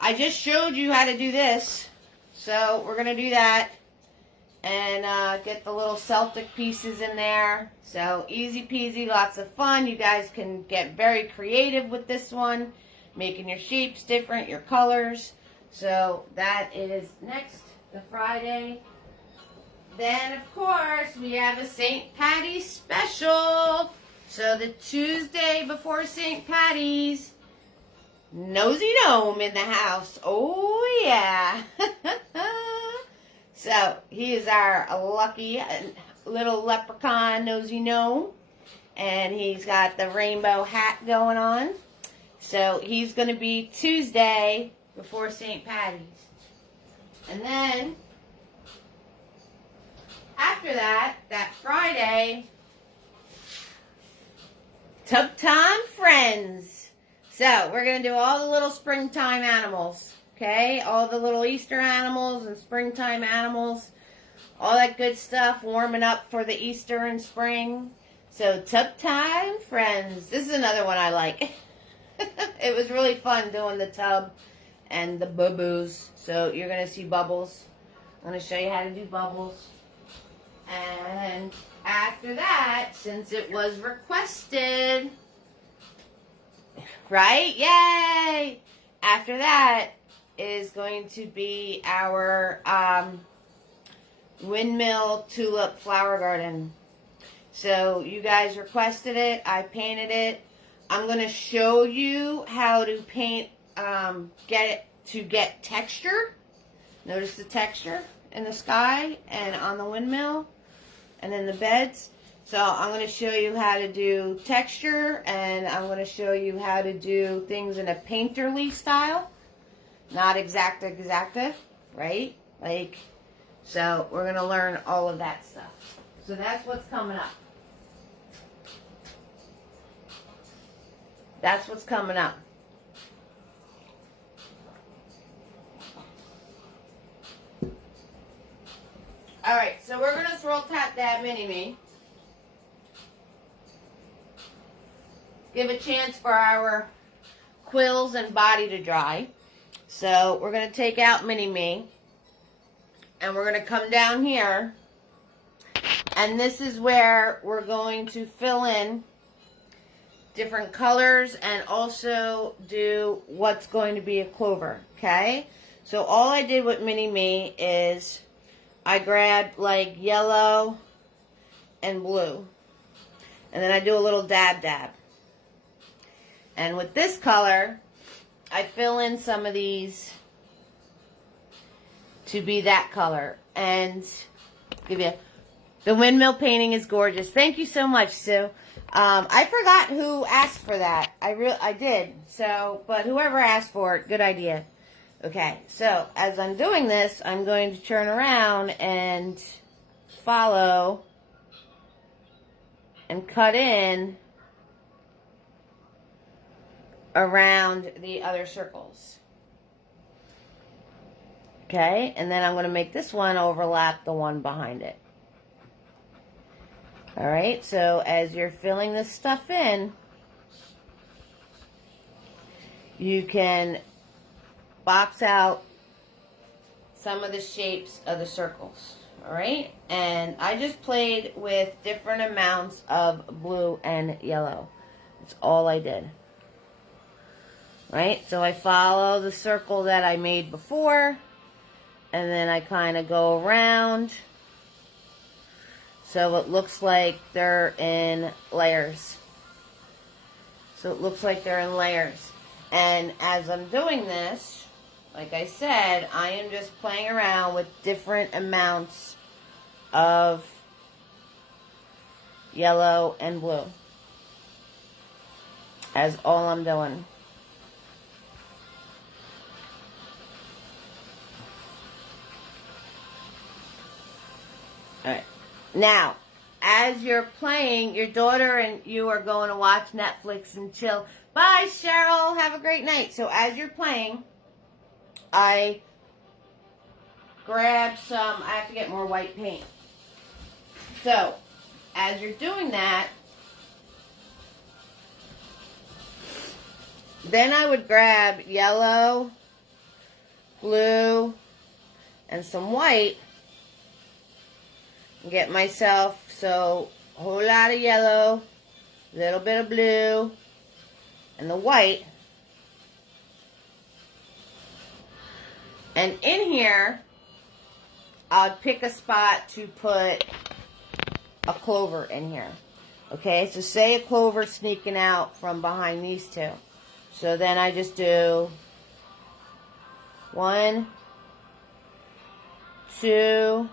I just showed you how to do this. So, we're going to do that. And get the little Celtic pieces in there. So, easy peasy, lots of fun. You guys can get very creative with this one. Making your shapes different, your colors. So, that is the Friday. Then, of course, we have a St. Patty's special. So, the Tuesday before St. Patty's, Nosy Gnome in the house. Oh, yeah. So, he is our lucky little leprechaun Nosy Gnome. And he's got the rainbow hat going on. So, he's going to be Tuesday before St. Patty's. And then, after that Friday, Tub Time Friends. So, we're going to do all the little springtime animals. Okay? All the little Easter animals and springtime animals. All that good stuff. Warming up for the Easter and spring. So, Tub Time Friends. This is another one I like. It was really fun doing the tub and the boo-boos. So, you're going to see bubbles. I'm going to show you how to do bubbles. And after that, since it was requested, right? Yay! After that is going to be our windmill tulip flower garden. So you guys requested it. I painted it. I'm going to show you how to paint, get texture. Notice the texture in the sky and on the windmill. and then the beds. So I'm going to show you how to do texture, and I'm going to show you how to do things in a painterly style. Not exacta, right? Like, so we're going to learn all of that stuff. So that's what's coming up. That's what's coming up. Alright, so we're going to swirl tap that mini-me. Give a chance for our quills and body to dry. So we're going to take out mini-me. And we're going to come down here. And this is where we're going to fill in different colors and also do what's going to be a clover. Okay? So all I did with mini-me is I grabbed like yellow and blue. And then I do a little dab. And with this color, I fill in some of these to be that color. And give you, the windmill painting is gorgeous. Thank you so much, Sue. I forgot who asked for that. I did. So, but whoever asked for it, good idea. Okay, so as I'm doing this, I'm going to turn around and follow and cut in around the other circles. Okay, and then I'm going to make this one overlap the one behind it. Alright, so as you're filling this stuff in, you can box out some of the shapes of the circles. Alright, and I just played with different amounts of blue and yellow. That's all I did. Right, so I follow the circle that I made before, and then I kind of go around. So it looks like they're in layers. And as I'm doing this, like I said, I am just playing around with different amounts of yellow and blue. That's all I'm doing. Alright. Now, as you're playing, your daughter and you are going to watch Netflix and chill. Bye, Cheryl. Have a great night. So as you're playing, I grab some, I have to get more white paint. So, as you're doing that, then I would grab yellow, blue, and some white. Get myself, so a whole lot of yellow, a little bit of blue, and the white. And in here, I'll pick a spot to put a clover in here. Okay, so say a clover sneaking out from behind these two. So then I just do 1, 2,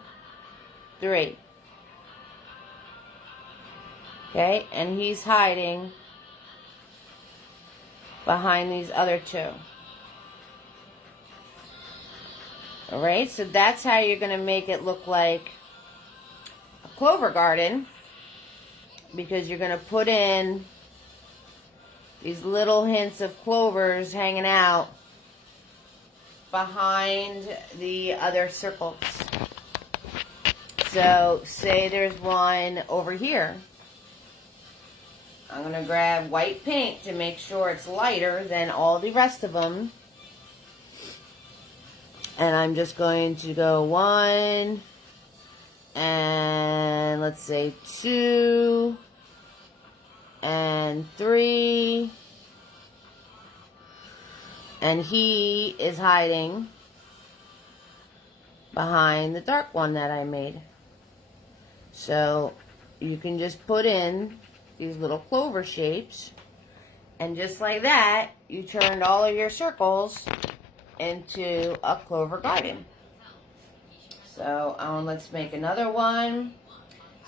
3. Okay, and he's hiding behind these other two. Alright, so that's how you're going to make it look like a clover garden, because you're going to put in these little hints of clovers hanging out behind the other circles. So, say there's one over here. I'm going to grab white paint to make sure it's lighter than all the rest of them. And I'm just going to go 1, and let's say 2, and 3. And he is hiding behind the dark one that I made. So you can just put in these little clover shapes, and just like that, you turned all of your circles into a clover garden. So let's make another one.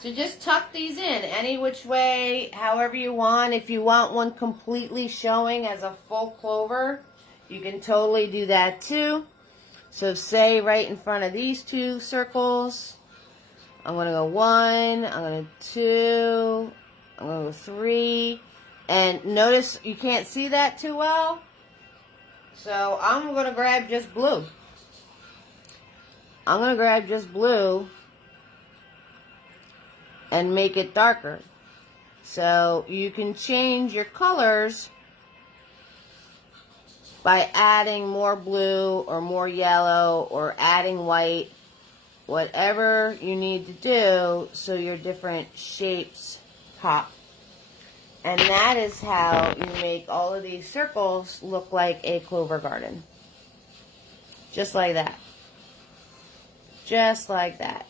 So just tuck these in any which way, however you want. If you want one completely showing as a full clover, you can totally do that too. So say right in front of these two circles, I'm going to go 1, I'm going to 2, I'm going to go 3. And notice you can't see that too well. So I'm going to grab just blue. I'm going to grab just blue and make it darker. So you can change your colors by adding more blue or more yellow or adding white, whatever you need to do so your different shapes pop. And that is how you make all of these circles look like a clover garden. Just like that. Just like that.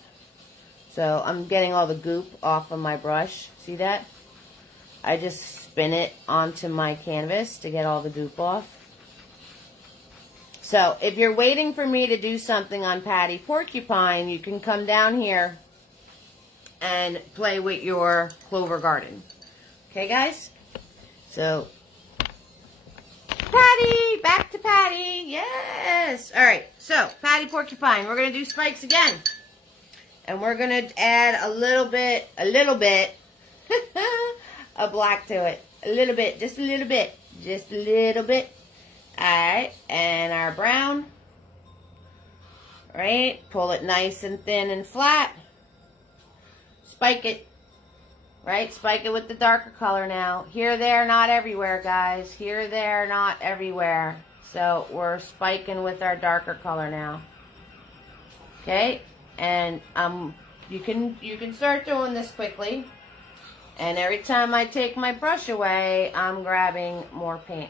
So I'm getting all the goop off of my brush. See that? I just spin it onto my canvas to get all the goop off. So if you're waiting for me to do something on Patty Porcupine, you can come down here and play with your clover garden. Okay, guys? So, Patty! Back to Patty! Yes! Alright, so, Patty Porcupine. We're going to do spikes again. And we're going to add a little bit of black to it. A little bit, just a little bit. Just a little bit. Alright, and our brown. Right, pull it nice and thin and flat. Spike it. Right, spike it with the darker color now. Here, there, not everywhere, guys. Here, there, not everywhere. So we're spiking with our darker color now. Okay, and you can start doing this quickly. And every time I take my brush away, I'm grabbing more paint.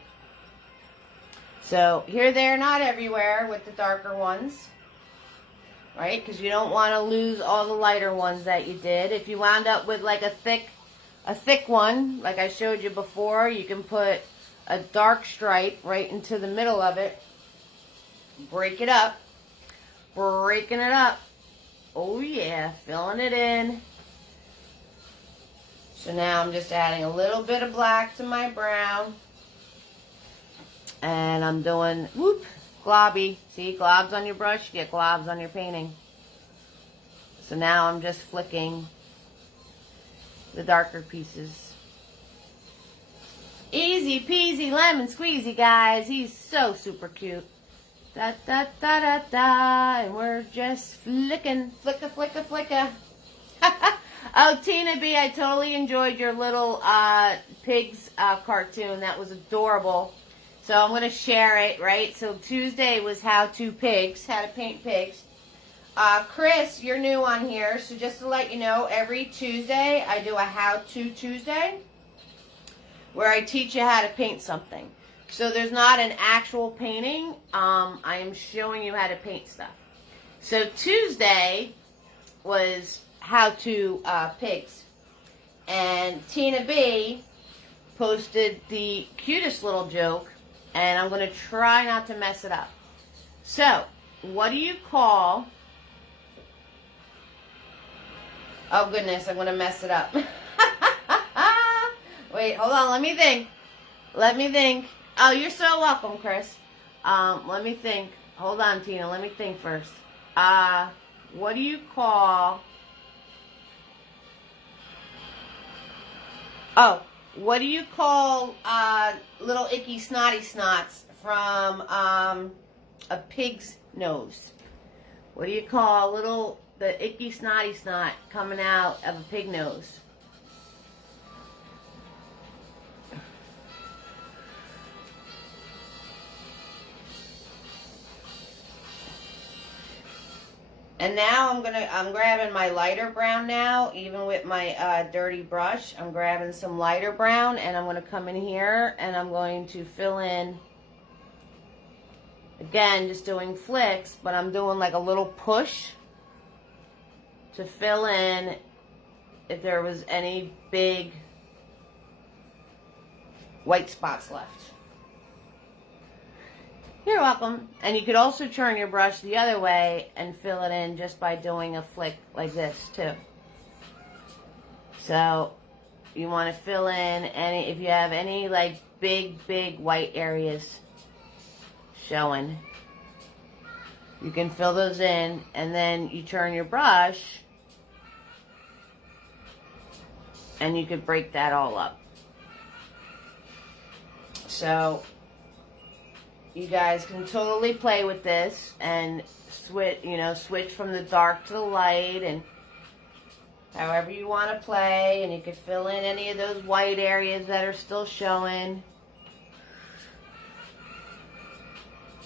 So here, there, not everywhere with the darker ones. Right? Because you don't want to lose all the lighter ones that you did. If you wound up with like a thick one, like I showed you before, you can put a dark stripe right into the middle of it. Break it up. Breaking it up. Oh yeah, filling it in. So now I'm just adding a little bit of black to my brown. And I'm doing, whoop, globby. See, globs on your brush, you get globs on your painting. So now I'm just flicking the darker pieces. Easy peasy lemon squeezy, guys. He's so super cute. Da da da da da. And we're just flicking, flicka, flicka, flicka. Oh, Tina B, I totally enjoyed your little pigs cartoon. That was adorable. So I'm going to share it, right? So Tuesday was how to paint pigs. Chris, you're new on here, so just to let you know, every Tuesday I do a how-to Tuesday where I teach you how to paint something. So there's not an actual painting. I am showing you how to paint stuff. So Tuesday was how-to pigs. And Tina B posted the cutest little joke. And I'm going to try not to mess it up. So, what do you call... Oh, goodness, I'm going to mess it up. Wait, hold on, let me think. Let me think. Oh, you're so welcome, Chris. Let me think. Hold on, Tina, let me think first. What do you call... Oh, what do you call little icky snotty snots from a pig's nose? What do you call the icky snotty snot coming out of a pig nose? And now I'm grabbing my lighter brown now, even with my dirty brush. I'm grabbing some lighter brown, and I'm going to come in here, and I'm going to fill in, again, just doing flicks, but I'm doing like a little push to fill in if there was any big white spots left. You're welcome. And you could also turn your brush the other way and fill it in just by doing a flick like this too. So you want to fill in any, if you have any like big white areas showing, you can fill those in, and then you turn your brush and you could break that all up. So you guys can totally play with this and switch from the dark to the light, and however you want to play, and you can fill in any of those white areas that are still showing.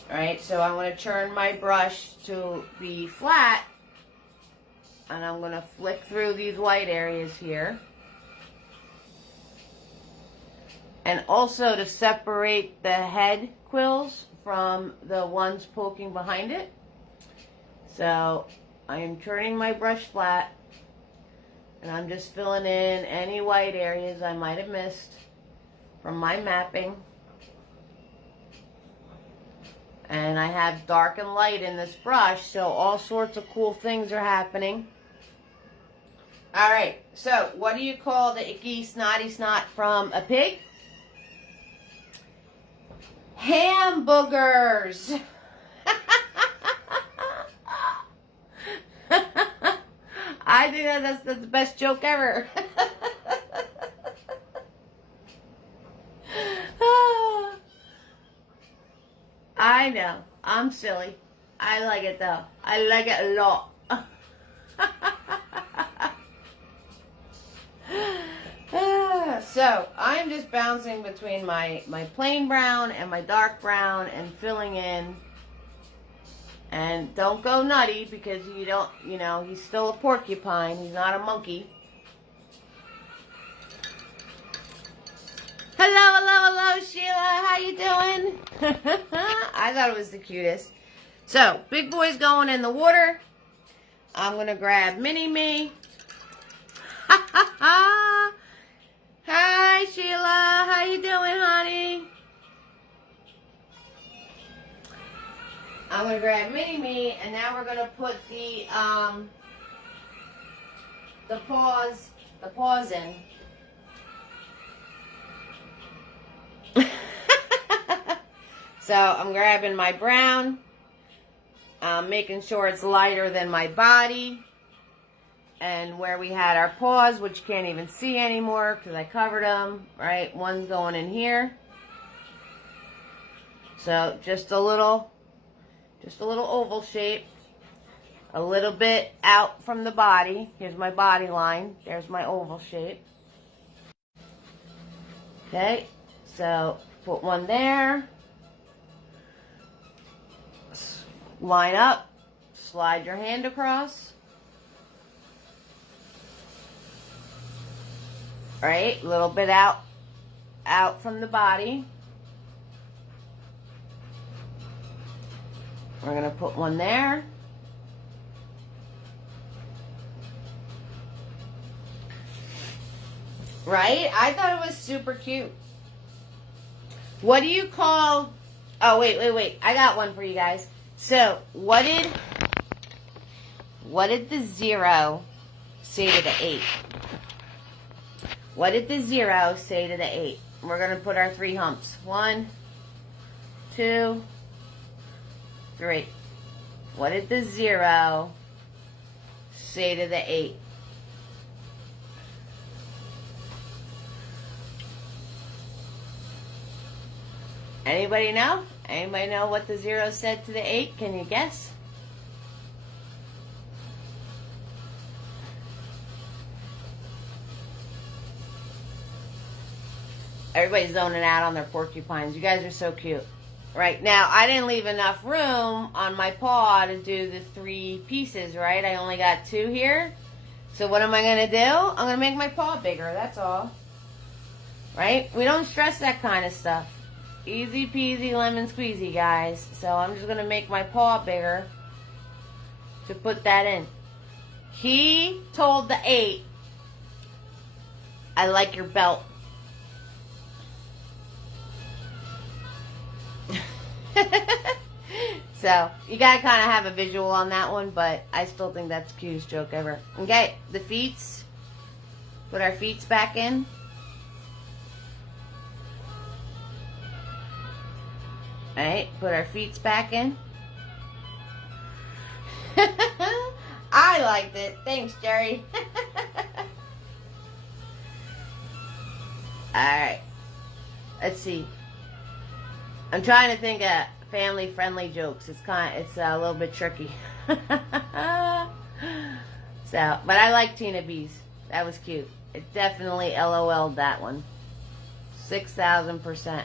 Alright, so I'm going to turn my brush to be flat, and I'm going to flick through these white areas here. And also to separate the head quills from the ones poking behind it. So I am turning my brush flat, and I'm just filling in any white areas I might have missed from my mapping. And I have dark and light in this brush, so all sorts of cool things are happening. Alright, so what do you call the icky snotty snot from a pig? Hamburgers! I think that's the best joke ever. I know. I'm silly. I like it though. I like it a lot. So I'm just bouncing between my plain brown and my dark brown and filling in. And don't go nutty, because you don't, he's still a porcupine. He's not a monkey. Hello, Sheila. How you doing? I thought it was the cutest. So, big boy's going in the water. I'm going to grab Mini-Me. Hi, Sheila. How you doing, honey? I'm going to grab Mini-Me, and now we're going to put the paws in. So I'm grabbing my brown, making sure it's lighter than my body, and where we had our paws, which you can't even see anymore because I covered them, right? One's going in here. So just a little oval shape, a little bit out from the body. Here's my body line. There's my oval shape. Okay, so put one there. Line up, slide your hand across. Right, a little bit out from the body. We're going to put one there. Right? I thought it was super cute. What do you call... Oh, wait. I got one for you guys. So, what did the 0 say to the 8? What did the 0 say to the 8? We're going to put our 3 humps. 1, 2, 3. What did the 0 say to the 8? Anybody know? Anybody know what the 0 said to the 8? Can you guess? Everybody's zoning out on their porcupines. You guys are so cute. Right, now, I didn't leave enough room on my paw to do the 3 pieces, right? I only got 2 here. So what am I going to do? I'm going to make my paw bigger, that's all. Right? We don't stress that kind of stuff. Easy peasy lemon squeezy, guys. So I'm just going to make my paw bigger to put that in. He told the 8, I like your belt. So, you gotta kind of have a visual on that one, but I still think that's the cutest joke ever. Okay, the feets. Put our feet back in. Alright, put our feet back in. I liked it. Thanks, Jerry. Alright. Let's see. I'm trying to think of family-friendly jokes. It's a little bit tricky. So, but I like Tina B's. That was cute. It definitely LOL'd that one. 6,000%.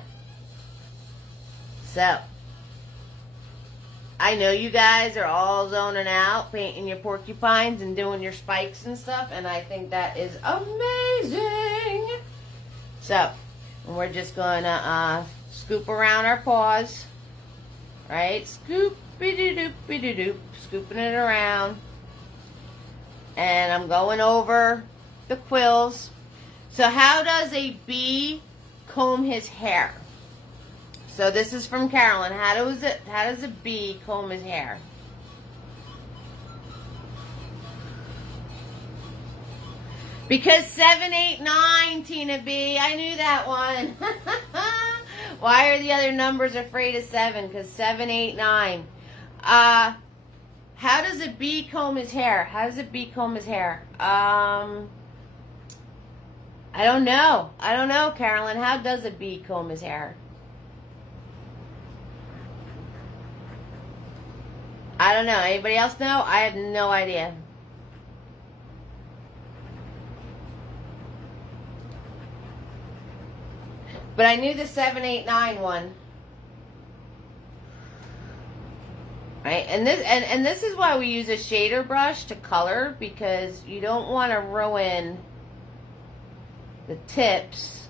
So, I know you guys are all zoning out, painting your porcupines and doing your spikes and stuff, and I think that is amazing. So, we're just going to scoop around our paws, right? Scoop-a-doo-doop-a-doo-doop, scooping it around. And I'm going over the quills. So how does a bee comb his hair? So this is from Carolyn. How does a bee comb his hair? Because 7, 8, 9, Tina B. I knew that one. Why are the other numbers afraid of 7? Because 7, 8, 9. How does a bee comb his hair? How does a bee comb his hair? I don't know. I don't know, Carolyn. How does a bee comb his hair? I don't know. Anybody else know? I have no idea. But I knew the 7, 8, 9 one. Right? And this is why we use a shader brush to color, because you don't want to ruin the tips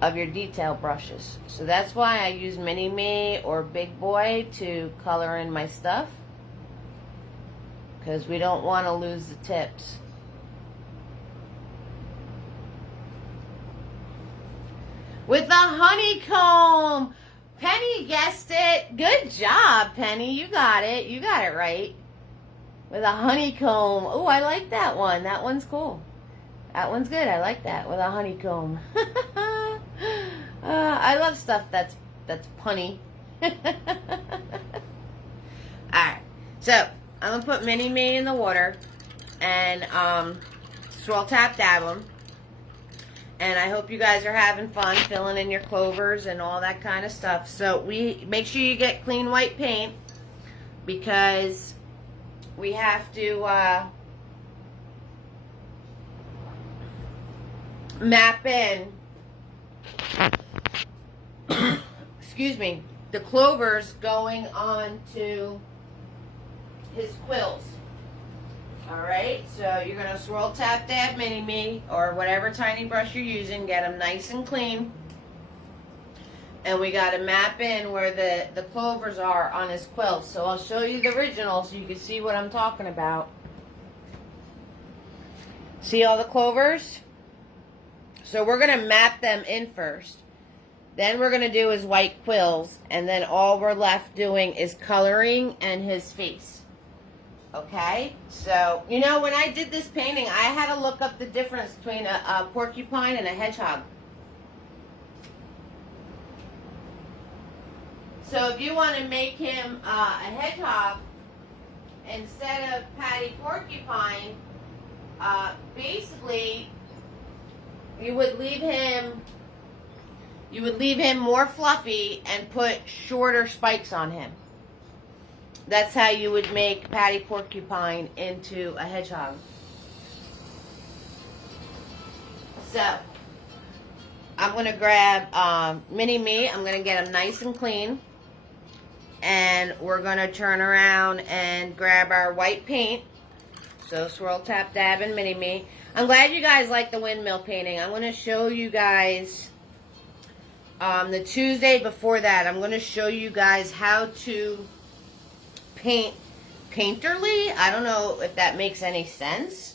of your detail brushes. So that's why I use Mini Me or Big Boy to color in my stuff, because we don't want to lose the tips. With a honeycomb! Penny guessed it. Good job, Penny. You got it. You got it right. With a honeycomb. Oh, I like that one. That one's cool. That one's good. I like that. With a honeycomb. I love stuff that's punny. Alright. So, I'm going to put Mini Me in the water. And swirl tap dab them. And I hope you guys are having fun filling in your clovers and all that kind of stuff. So make sure you get clean white paint, because we have to map in excuse me, the clovers going on to his quills. Alright, so you're going to swirl tap dab Mini Me or whatever tiny brush you're using, get them nice and clean. And we got to map in where the clovers are on his quilt. So I'll show you the original so you can see what I'm talking about. See all the clovers? So we're going to map them in first. Then we're going to do his white quills, and then all we're left doing is coloring and his face. Okay, so, you know, when I did this painting, I had to look up the difference between a porcupine and a hedgehog. So if you want to make him a hedgehog instead of Patty Porcupine, basically, you would leave him more fluffy and put shorter spikes on him. That's how you would make Patty Porcupine into a hedgehog. So, I'm going to grab Mini Me. I'm going to get them nice and clean. And we're going to turn around and grab our white paint. So, swirl, tap, dab, and Mini Me. I'm glad you guys like the windmill painting. I'm going to show you guys the Tuesday before that. I'm going to show you guys how to paint painterly. I don't know if that makes any sense,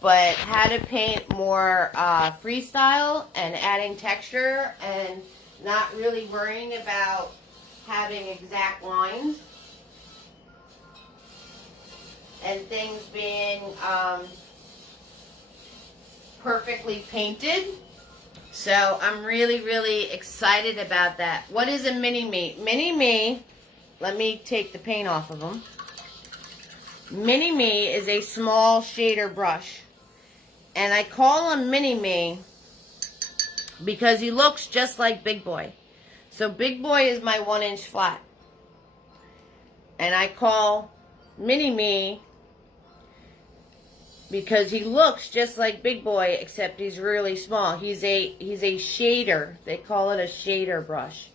but how to paint more freestyle and adding texture and not really worrying about having exact lines and things being perfectly painted. So I'm really, really excited about that. What is a mini-me? Mini-me, let me take the paint off of them. Mini-me is a small shader brush. And I call him Mini-me because he looks just like Big Boy. So Big Boy is my 1-inch flat. And I call Mini-me because he looks just like Big Boy, except he's really small. He's a shader. They call it a shader brush.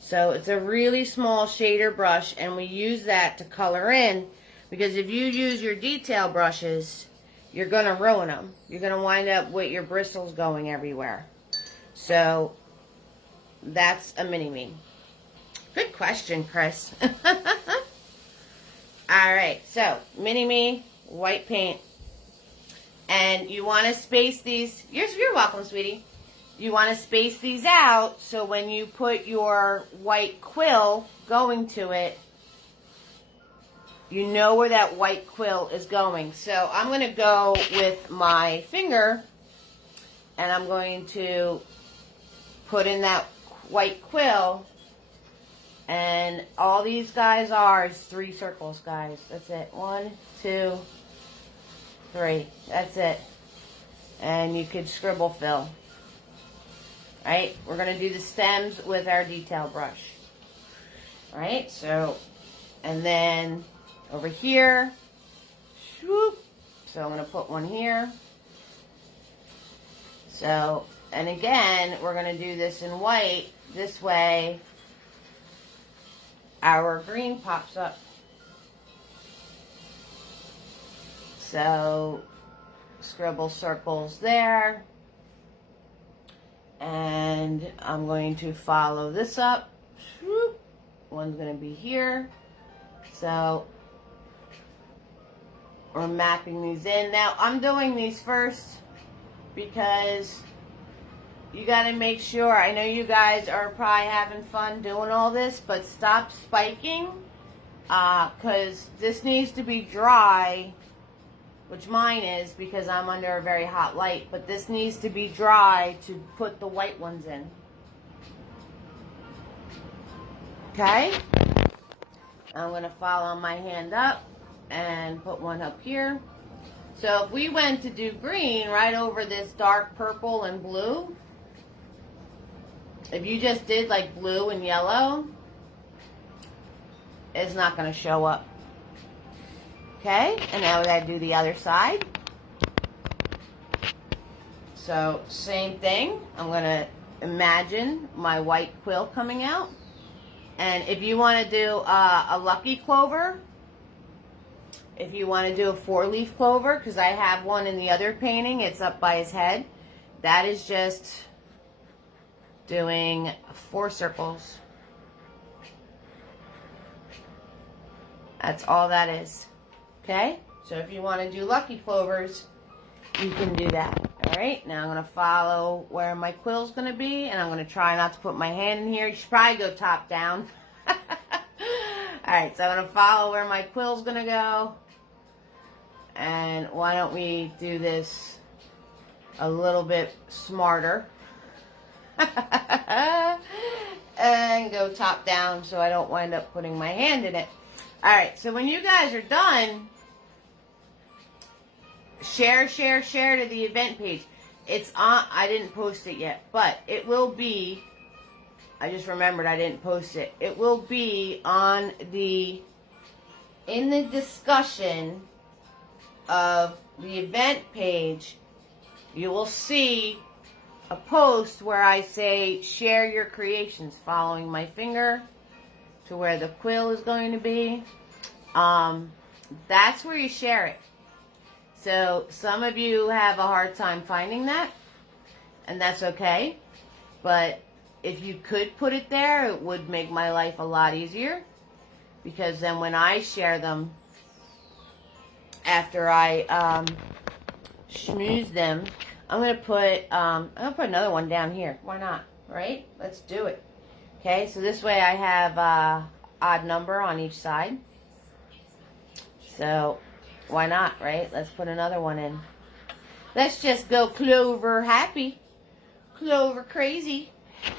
So it's a really small shader brush, and we use that to color in, because if you use your detail brushes, you're going to ruin them. You're going to wind up with your bristles going everywhere. So that's a mini-me. Good question, Chris. Alright, so mini-me, white paint. And you want to space these. You're welcome, sweetie. You want to space these out so when you put your white quill going to it, you know where that white quill is going. So I'm going to go with my finger, and I'm going to put in that white quill. And all these guys are is 3 circles, guys. That's it. 1, 2, 3. That's it. And you could scribble fill. Right? We're going to do the stems with our detail brush. Alright, so, and then over here, swoop. So I'm going to put one here. So, and again, we're going to do this in white. This way, our green pops up. So, scribble circles there. And I'm going to follow this up. Swoop. One's going to be here. So, we're mapping these in. Now, I'm doing these first because you got to make sure. I know you guys are probably having fun doing all this, but stop spiking, because this needs to be dry, which mine is because I'm under a very hot light, but this needs to be dry to put the white ones in. Okay? I'm going to follow my hand up and put one up here. So if we went to do green right over this dark purple and blue, if you just did like blue and yellow, it's not going to show up. Okay, and now I do the other side. So same thing. I'm going to imagine my white quill coming out. And if you want to do a lucky clover, if you want to do a 4-leaf clover, because I have one in the other painting, it's up by his head. That is just doing 4 circles. That's all that is. Okay? So if you want to do lucky clovers, you can do that. Alright, now I'm going to follow where my quill's going to be, and I'm going to try not to put my hand in here. You should probably go top down. Alright, so I'm going to follow where my quill's going to go. And why don't we do this a little bit smarter. And go top down so I don't wind up putting my hand in it. Alright, so when you guys are done, share to the event page. It's on, I didn't post it yet, but it will be, I just remembered I didn't post it. It will be on the, in the discussion of the event page, you will see a post where I say share your creations, following my finger to where the quill is going to be. That's where you share it. So some of you have a hard time finding that, and that's okay. But if you could put it there, it would make my life a lot easier, because then when I share them, after I schmooze them, I'm gonna put another one down here. Why not? Right? Let's do it. Okay, so this way I have odd number on each side. So why not, right? Let's put another one in. Let's just go Clover happy. Clover crazy.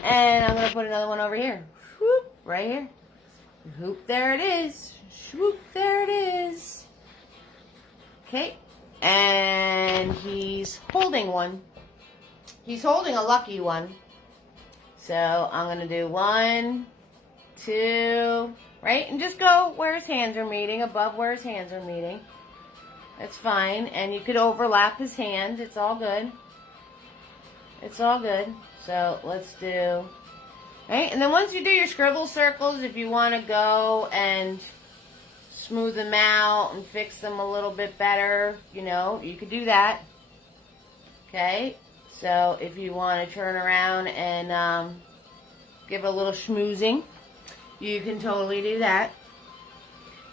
And I'm going to put another one over here. Whoop, right here. Whoop, there it is. Swoop, there it is. Okay. And he's holding one. He's holding a lucky one. So I'm going to do 1, 2, right? And just go where his hands are meeting, above where his hands are meeting. That's fine. And you could overlap his hands. It's all good. It's all good. So let's do, right? And then once you do your scribble circles, if you want to go and smooth them out and fix them a little bit better, you know, you could do that. Okay? So if you want to turn around and give a little schmoozing, you can totally do that.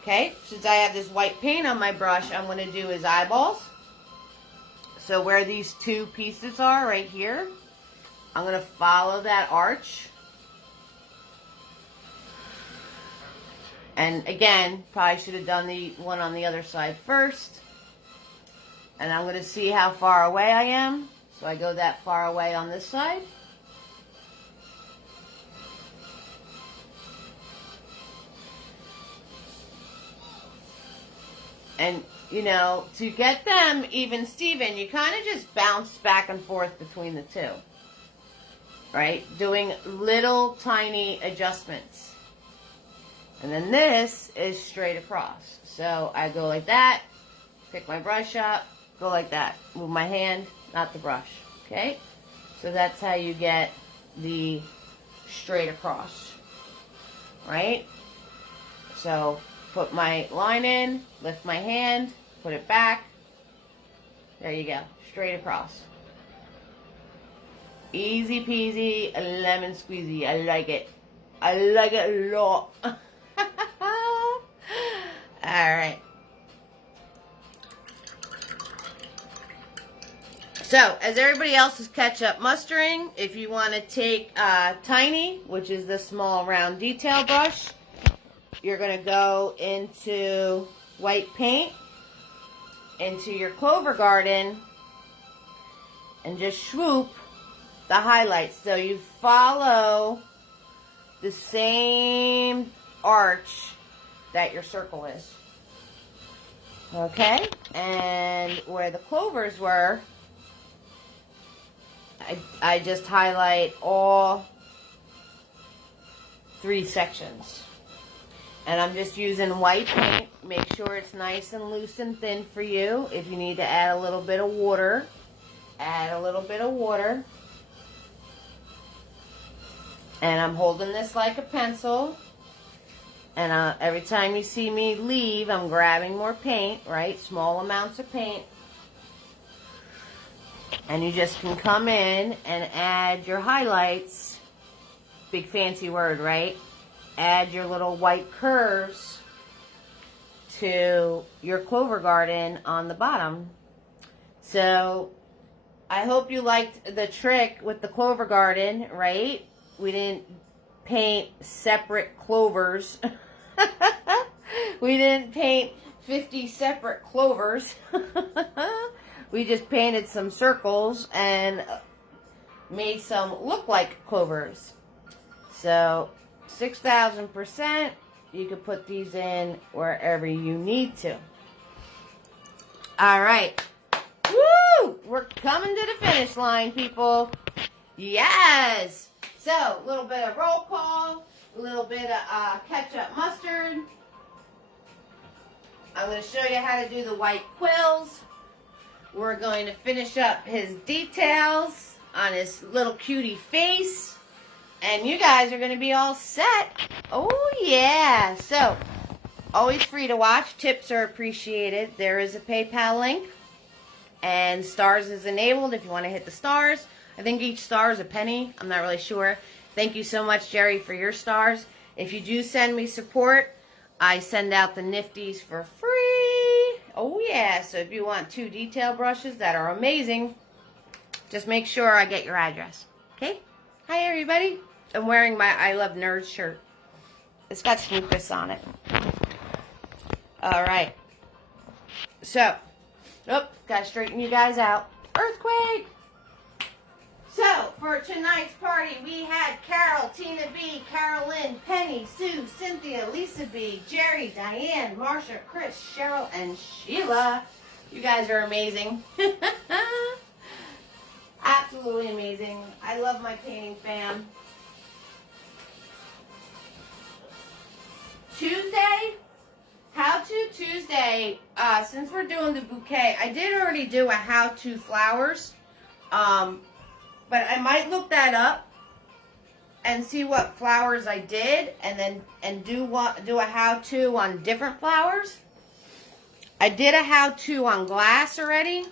Okay, since I have this white paint on my brush, I'm going to do his eyeballs. So where these two pieces are, right here, I'm going to follow that arch. And again, probably should have done the one on the other side first. And I'm going to see how far away I am. So I go that far away on this side. And, you know, to get them even Steven, you kind of just bounce back and forth between the two. Right? Doing little tiny adjustments. And then this is straight across. So I go like that, pick my brush up, go like that. Move my hand, not the brush. Okay? So that's how you get the straight across. Right? So put my line in, lift my hand, put it back. There you go. Straight across. Easy peasy, lemon squeezy. I like it. I like it a lot. Alright. So, as everybody else is ketchup mustering, if you want to take Tiny, which is the small round detail brush, you're going to go into white paint, into your Clover Garden, and just swoop the highlights. So you follow the same arch that your circle is. Okay? And where the clovers were, I just highlight all 3 sections. And I'm just using white paint. Make sure it's nice and loose and thin for you. If you need to add a little bit of water, add a little bit of water. And I'm holding this like a pencil. And every time you see me leave, I'm grabbing more paint, right? Small amounts of paint. And you just can come in and add your highlights. Big fancy word, right? Add your little white curves to your Clover Garden on the bottom. So I hope you liked the trick with the Clover Garden, right? We didn't paint separate clovers. We didn't paint 50 separate clovers. We just painted some circles and made some look like clovers. So 6,000%, you can put these in wherever you need to. All right. Woo! We're coming to the finish line, people. Yes! So, a little bit of roll call, a little bit of ketchup mustard. I'm going to show you how to do the white quills. We're going to finish up his details on his little cutie face. And you guys are going to be all set. Oh, yeah. So, always free to watch. Tips are appreciated. There is a PayPal link. And stars is enabled if you want to hit the stars. I think each star is a penny. I'm not really sure. Thank you so much, Jerry, for your stars. If you do send me support, I send out the nifties for free. Oh, yeah. So if you want 2 detail brushes that are amazing, just make sure I get your address. Okay? Hi, everybody. I'm wearing my I Love Nerds shirt. It's got Snoopus on it. All right. So, got to straighten you guys out. Earthquake! So, for tonight's party, we had Carol, Tina B, Carolyn, Penny, Sue, Cynthia, Lisa B, Jerry, Diane, Marsha, Chris, Cheryl, and Sheila. You guys are amazing. Absolutely amazing. I love my painting fam. Tuesday, How-To Tuesday. Since we're doing the bouquet, I did already do a how-to flowers. But I might look that up and see what flowers I did, and do a how-to on different flowers. I did a how-to on glass already.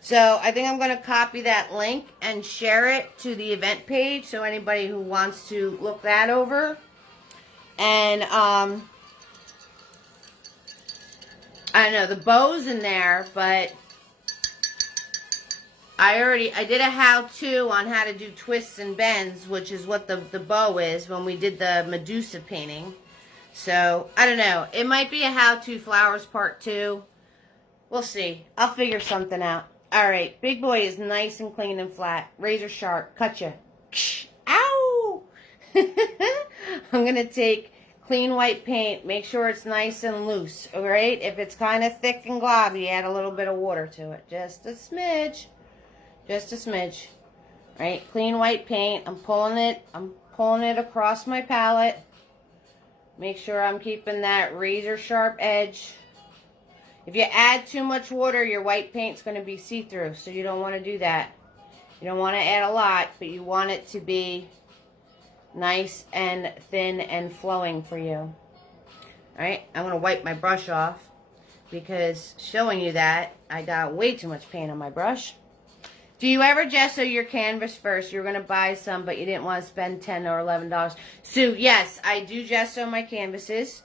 So I think I'm going to copy that link and share it to the event page, so anybody who wants to look that over. And I don't know, the bow's in there, but I did a how-to on how to do twists and bends, which is what the bow is when we did the Medusa painting. So, I don't know. It might be a how-to flowers part 2. We'll see. I'll figure something out. Alright, big boy is nice and clean and flat. Razor sharp. Cut ya. Ow! I'm going to take clean white paint. Make sure it's nice and loose. Alright? If it's kind of thick and globby, add a little bit of water to it. Just a smidge. Just a smidge. Right? Clean white paint. I'm pulling it across my palette. Make sure I'm keeping that razor sharp edge. If you add too much water, your white paint's going to be see-through, so you don't want to do that. You don't want to add a lot, but you want it to be nice and thin and flowing for you. Alright, I'm going to wipe my brush off, because showing you that, I got way too much paint on my brush. Do you ever gesso your canvas first? You're going to buy some, but you didn't want to spend $10 or $11. Sue, yes, I do gesso my canvases.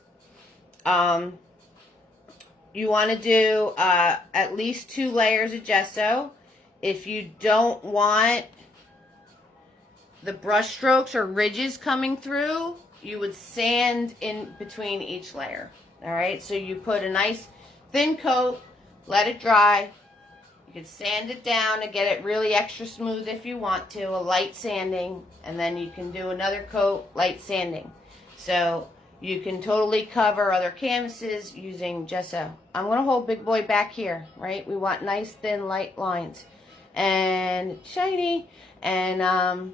You want to do at least 2 layers of gesso. If you don't want the brush strokes or ridges coming through, you would sand in between each layer. Alright, so you put a nice thin coat, let it dry. You can sand it down to get it really extra smooth if you want to, a light sanding, and then you can do another coat, light sanding. So you can totally cover other canvases using gesso. I'm going to hold big boy back here, right? We want nice, thin, light lines. And shiny. And I'm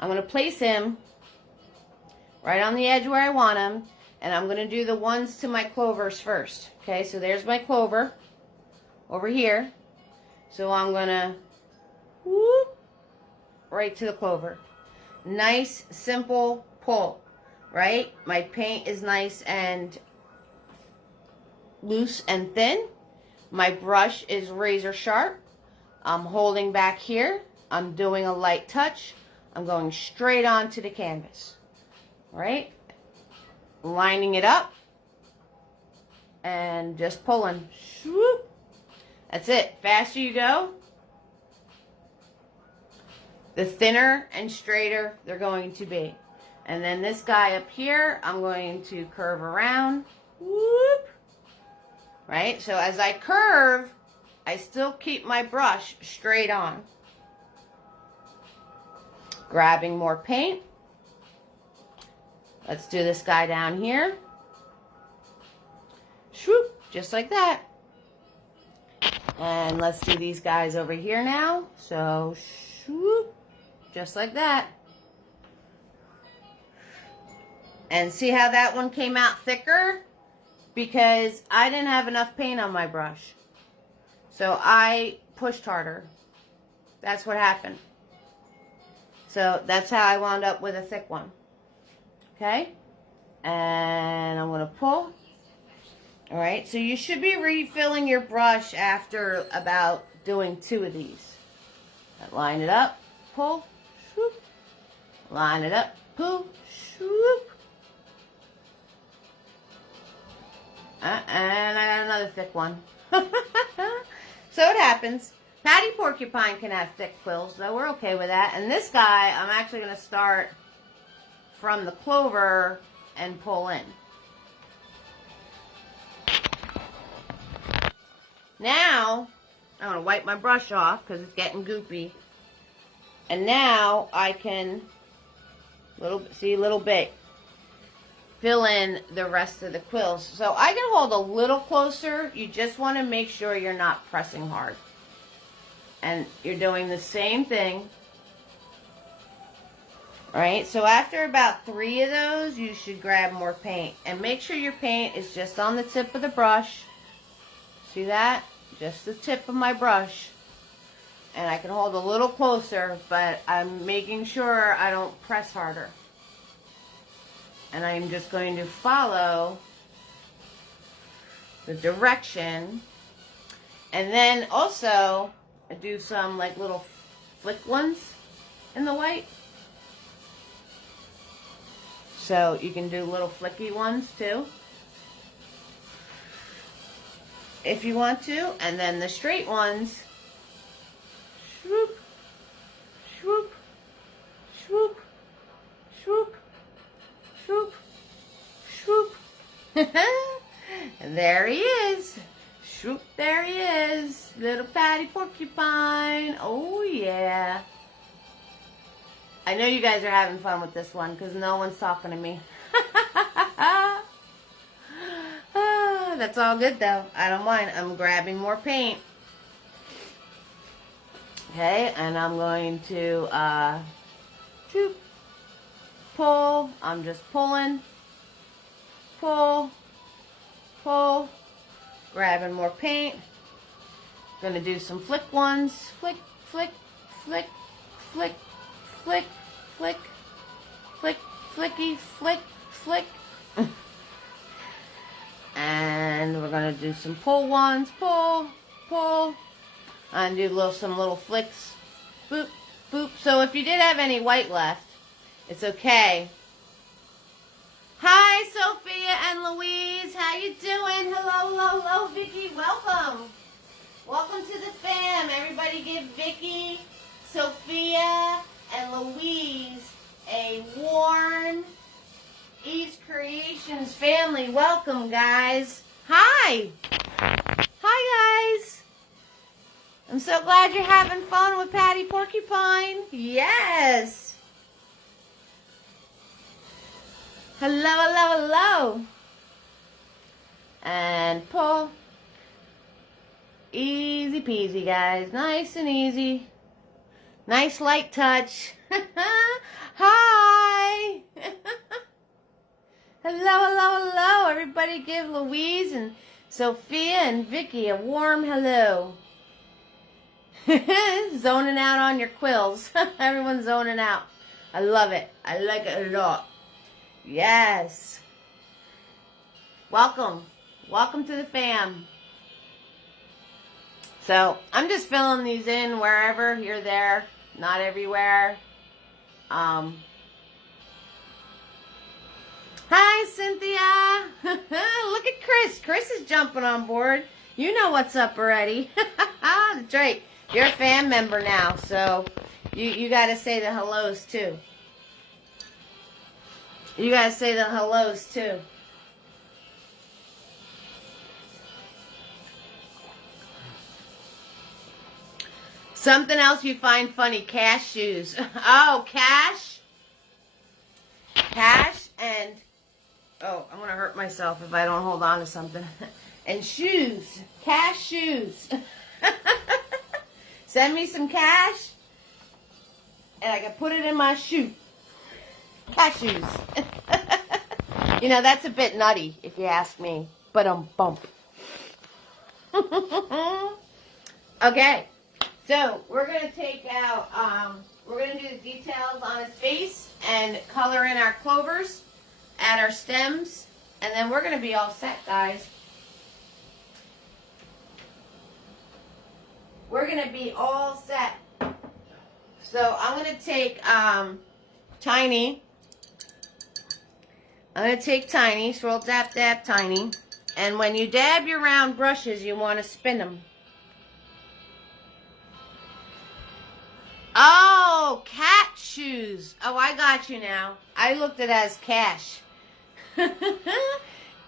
going to place him right on the edge where I want him. And I'm going to do the ones to my clovers first. Okay, so there's my clover over here. So I'm going to whoop right to the clover. Nice, simple pull. Right? My paint is nice and loose and thin. My brush is razor sharp. I'm holding back here. I'm doing a light touch. I'm going straight onto the canvas. Right? Lining it up. And just pulling. Swoop. That's it. Faster you go, the thinner and straighter they're going to be. And then this guy up here, I'm going to curve around. Whoop. Right? So as I curve, I still keep my brush straight on. Grabbing more paint. Let's do this guy down here. Swoop. Just like that. And let's do these guys over here now. So, swoop. Just like that. And see how that one came out thicker? Because I didn't have enough paint on my brush. So I pushed harder. That's what happened. So that's how I wound up with a thick one. Okay? And I'm going to pull. Alright, so you should be refilling your brush after about doing 2 of these. Line it up, pull, swoop. Line it up, pull, swoop. And I got another thick one. So it happens. Patty Porcupine can have thick quills, though we're okay with that. And this guy, I'm actually going to start from the clover and pull in. Now, I'm going to wipe my brush off because it's getting goopy. And now I can, little bit, fill in the rest of the quills. So I can hold a little closer. You just want to make sure you're not pressing hard. And you're doing the same thing. Alright, so after about 3 of those, you should grab more paint. And make sure your paint is just on the tip of the brush. See that? Just the tip of my brush. And I can hold a little closer, but I'm making sure I don't press harder. And I'm just going to follow the direction. And then also, do some like little flick ones in the white. So you can do little flicky ones too, if you want to. And then the straight ones, swoop, swoop, swoop, swoop, swoop, swoop. And there he is. Swoop, there he is. Little Patty Porcupine. Oh yeah. I know you guys are having fun with this one because no one's talking to me. That's all good though. I don't mind. I'm grabbing more paint. Okay, and I'm going to pull. I'm just pulling. Pull. Pull. Grabbing more paint. Gonna do some flick ones. Flick, flick, flick, flick, flick, flick, flick, flicky, flick, flick. And we're gonna do some pull ones. Pull, pull. And do some little flicks. Boop, boop. So if you did have any white left, it's okay. Hi, Sophia and Louise. How you doing? Hello, hello, hello, Vicky. Welcome. Welcome to the fam. Everybody give Vicky, Sophia, and Louise a warm East Creations family welcome, guys. Hi. Hi, guys. I'm so glad you're having fun with Patty Porcupine. Yes. Hello, hello, hello. And pull. Easy peasy, guys. Nice and easy. Nice light touch. Hi. Hello, hello, hello. Everybody give Louise and Sophia and Vicky a warm hello. Zoning out on your quills. Everyone's zoning out. I love it. I like it a lot. Yes. Welcome. Welcome to the fam. So, I'm just filling these in wherever you're there. Not everywhere. Hi, Cynthia. Look at Chris. Chris is jumping on board. You know what's up already. That's right. You're a fan member now, so you got to say the hellos too. You got to say the hellos too. Something else you find funny, cashews. Oh, cash. Cash and, oh, I'm going to hurt myself if I don't hold on to something. And shoes. Cash shoes. Send me some cash, and I can put it in my shoe. Cashews. You know, that's a bit nutty, if you ask me. But bump. Okay. So, we're going to take out, we're going to do the details on his face and color in our clovers, add our stems, and then we're going to be all set, guys. We're going to be all set. So, I'm going to take Tiny. I'm going to take Tiny, swirl, dab, dab, Tiny. And when you dab your round brushes, you want to spin them. Oh, cat shoes. Oh, I got you now. I looked at it as cash.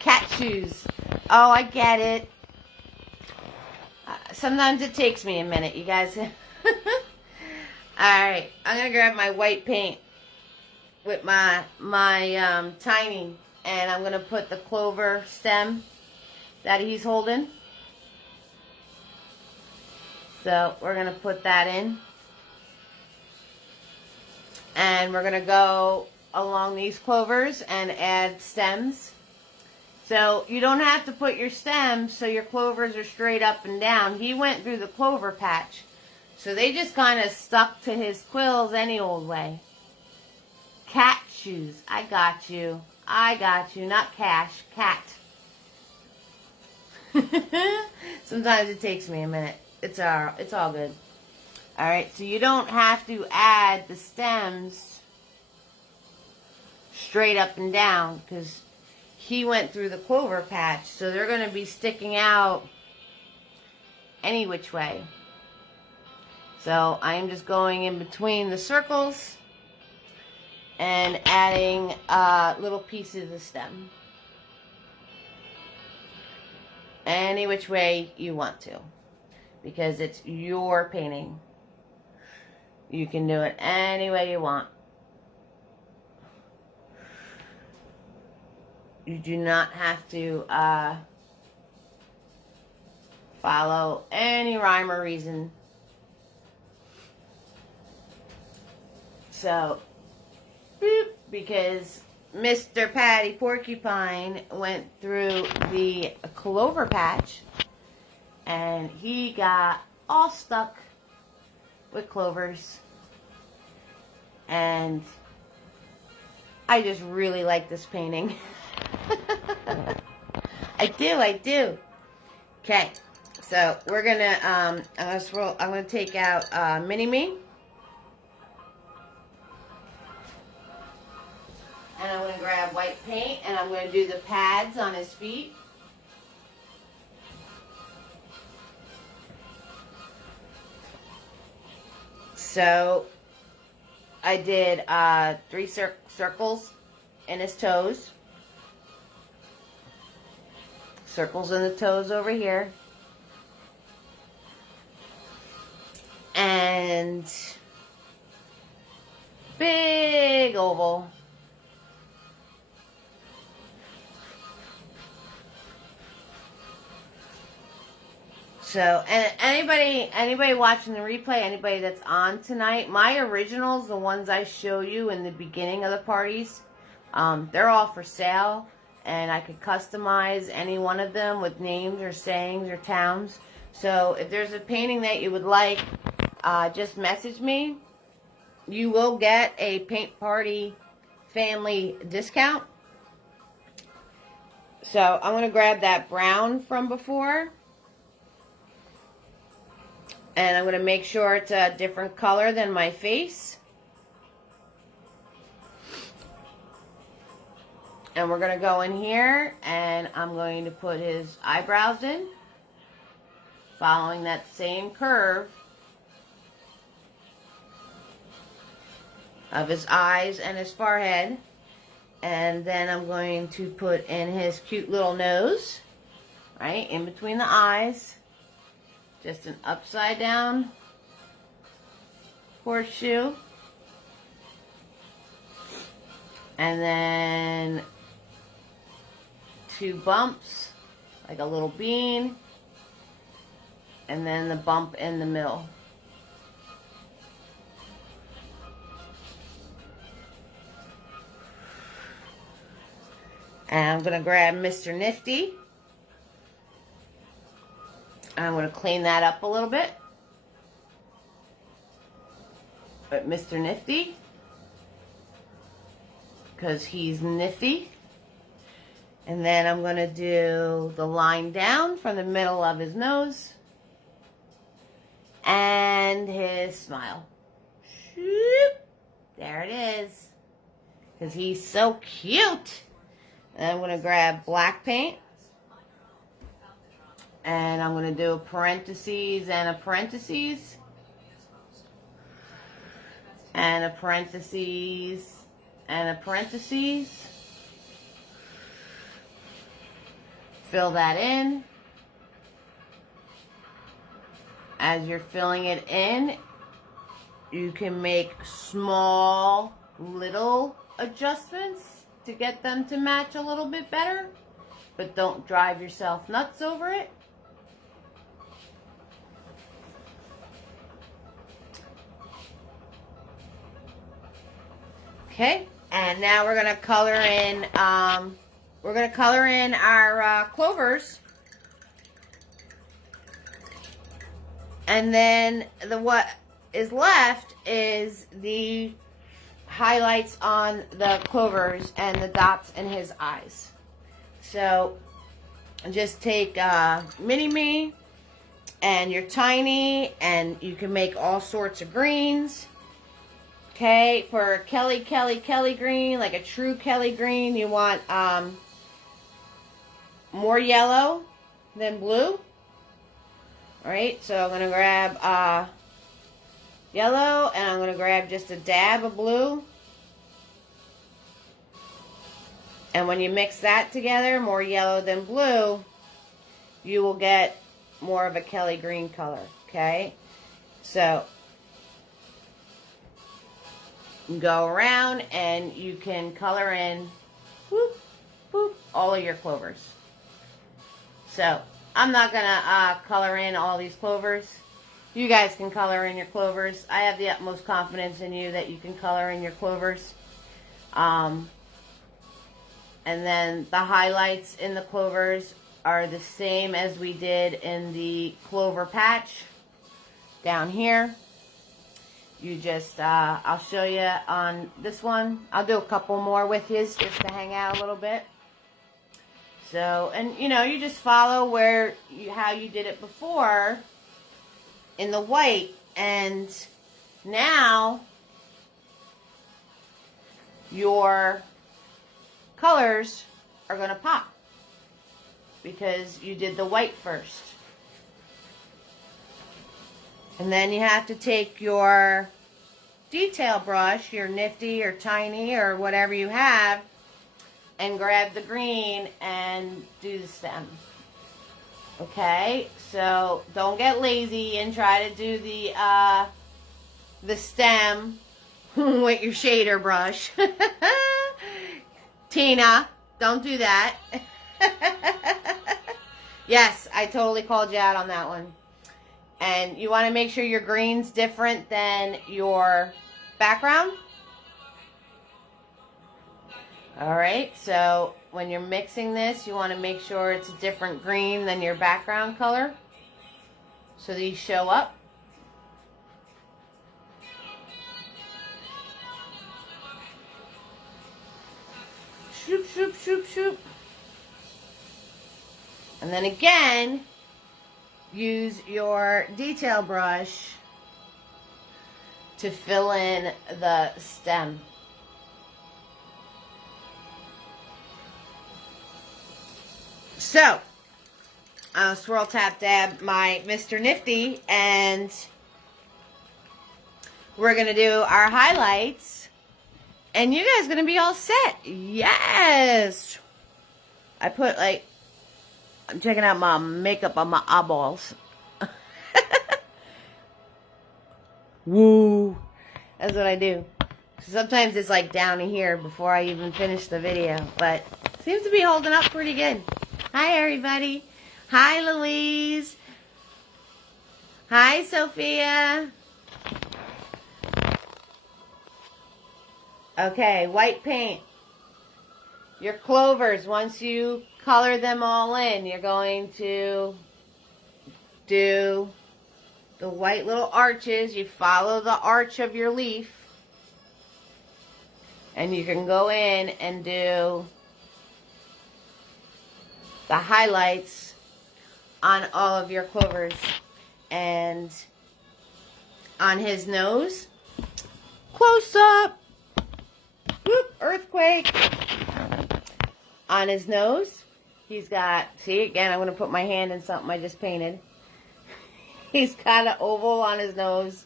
Cat shoes. Oh, I get it. Sometimes it takes me a minute, you guys. Alright, I'm going to grab my white paint with my tiny, and I'm going to put the clover stem that he's holding. So we're going to put that in. And we're going to go along these clovers and add stems. So you don't have to put your stems so your clovers are straight up and down. He went through the clover patch. So they just kind of stuck to his quills any old way. Cat shoes. I got you. I got you. Not cash. Cat. Sometimes it takes me a minute. It's all good. Alright, so you don't have to add the stems straight up and down because he went through the clover patch. So they're going to be sticking out any which way. So I'm just going in between the circles and adding little pieces of stem. Any which way you want to, because it's your painting. You can do it any way you want. You do not have to follow any rhyme or reason. So, boop, because Mr. Patty Porcupine went through the clover patch and he got all stuck with clovers. And I just really like this painting. I do. Okay, so we're gonna I'm gonna take out Mini-Me. And I'm going to grab white paint and I'm going to do the pads on his feet. So I did 3 circles in his toes. Circles in the toes over here. And big oval. So, and anybody watching the replay, anybody that's on tonight, my originals, the ones I show you in the beginning of the parties, they're all for sale, and I could customize any one of them with names or sayings or towns. So, if there's a painting that you would like, just message me. You will get a Paint Party family discount. So, I'm going to grab that brown from before. And I'm going to make sure it's a different color than my face. And we're going to go in here and I'm going to put his eyebrows in, following that same curve of his eyes and his forehead. And then I'm going to put in his cute little nose, right, in between the eyes. Just an upside down horseshoe. And then 2 bumps, like a little bean. And then the bump in the middle. And I'm going to grab Mr. Nifty. I'm going to clean that up a little bit. But Mr. Nifty, because he's nifty. And then I'm going to do the line down from the middle of his nose. And his smile. There it is. Because he's so cute. And I'm going to grab black paint. And I'm going to do a parentheses and a parentheses. And a parentheses and a parentheses. Fill that in. as you're filling it in, you can make small little adjustments to get them to match a little bit better, but don't drive yourself nuts over it. Okay, and now we're gonna color in. Our clovers, and then what is left is the highlights on the clovers and the dots in his eyes. So just take mini-me and your tiny, and you can make all sorts of greens. Okay, for Kelly green, like a true Kelly green, you want more yellow than blue. Alright, so I'm going to grab yellow, and I'm going to grab just a dab of blue. And when you mix that together, more yellow than blue, you will get more of a Kelly green color. Okay, so go around and you can color in whoop, whoop, all of your clovers. So I'm not gonna color in all these clovers. You guys can color in your clovers. I have the utmost confidence in you that you can color in your clovers. And then the highlights in the clovers are the same as we did in the clover patch down here. You just, I'll show you on this one. I'll do a couple more with you just to hang out a little bit. So, and you know, you just follow how you did it before in the white, and now your colors are going to pop because you did the white first. And then you have to take your detail brush, your nifty or tiny or whatever you have, and grab the green and do the stem. Okay, so don't get lazy and try to do the stem with your shader brush. Tina, don't do that. Yes, I totally called you out on that one. And you want to make sure your green's different than your background. Alright, so when you're mixing this, you want to make sure it's a different green than your background color, so these show up. Shoop, shoop, shoop, shoop. And then again, use your detail brush to fill in the stem. So, I'll swirl tap dab my Mr. Nifty, and we're going to do our highlights, and you guys are going to be all set. Yes! I put I'm checking out my makeup on my eyeballs. Woo! That's what I do. Sometimes it's down here before I even finish the video, but seems to be holding up pretty good. Hi, everybody. Hi, Louise. Hi, Sophia. Okay, white paint. Your clovers, once you color them all in, you're going to do the white little arches. You follow the arch of your leaf, and you can go in and do the highlights on all of your clovers. And on his nose, close up, whoop, earthquake. On his nose, he's got, see again, I'm going to put my hand in something I just painted. He's got an oval on his nose.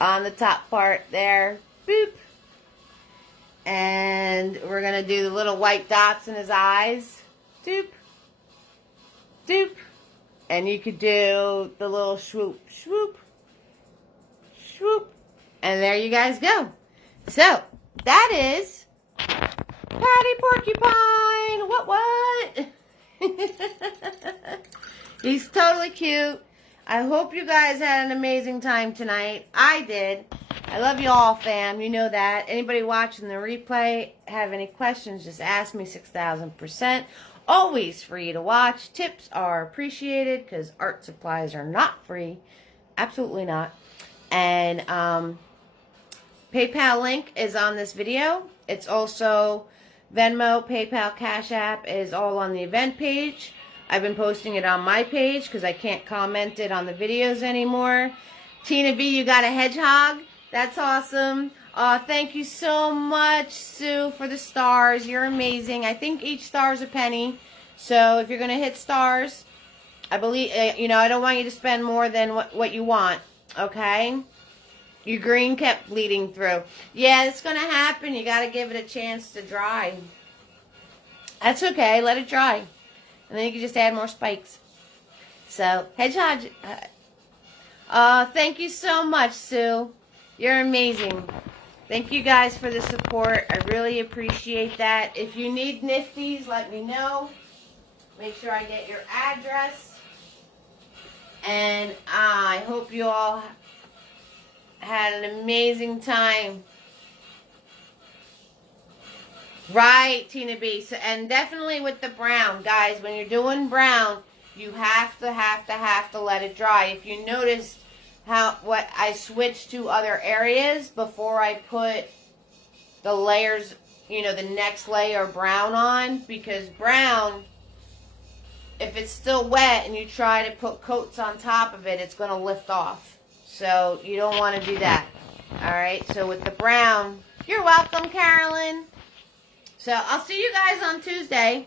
On the top part there, boop. And we're going to do the little white dots in his eyes. Doop. Doop. And you could do the little swoop, swoop, swoop. And there you guys go. So, that is Patty Porcupine. What? He's totally cute. I hope you guys had an amazing time tonight. I did. I love you all, fam. You know that. Anybody watching the replay have any questions, just ask me. 6,000%. Always free to watch. Tips are appreciated because art supplies are not free. Absolutely not. And PayPal link is on this video. It's also Venmo, PayPal, Cash App is all on the event page. I've been posting it on my page because I can't comment it on the videos anymore. Tina B, you got a hedgehog? That's awesome. Thank you so much, Sue, for the stars. You're amazing. I think each star is a penny. So if you're going to hit stars, I believe, I don't want you to spend more than what you want. Okay? Your green kept bleeding through. Yeah, it's going to happen. You got to give it a chance to dry. That's okay. Let it dry. And then you can just add more spikes. So, hedgehog. Thank you so much, Sue. You're amazing. Thank you guys for the support. I really appreciate that. If you need nifties, let me know. Make sure I get your address. And I hope you all had an amazing time. Right, Tina B. So, and definitely with the brown, guys, when you're doing brown, you have to let it dry. If you noticed what I switched to other areas before I put the layers, the next layer of brown on, because brown, if it's still wet and you try to put coats on top of it, it's going to lift off. So you don't want to do that. All right, so with the brown, you're welcome, Carolyn. So I'll see you guys on Tuesday.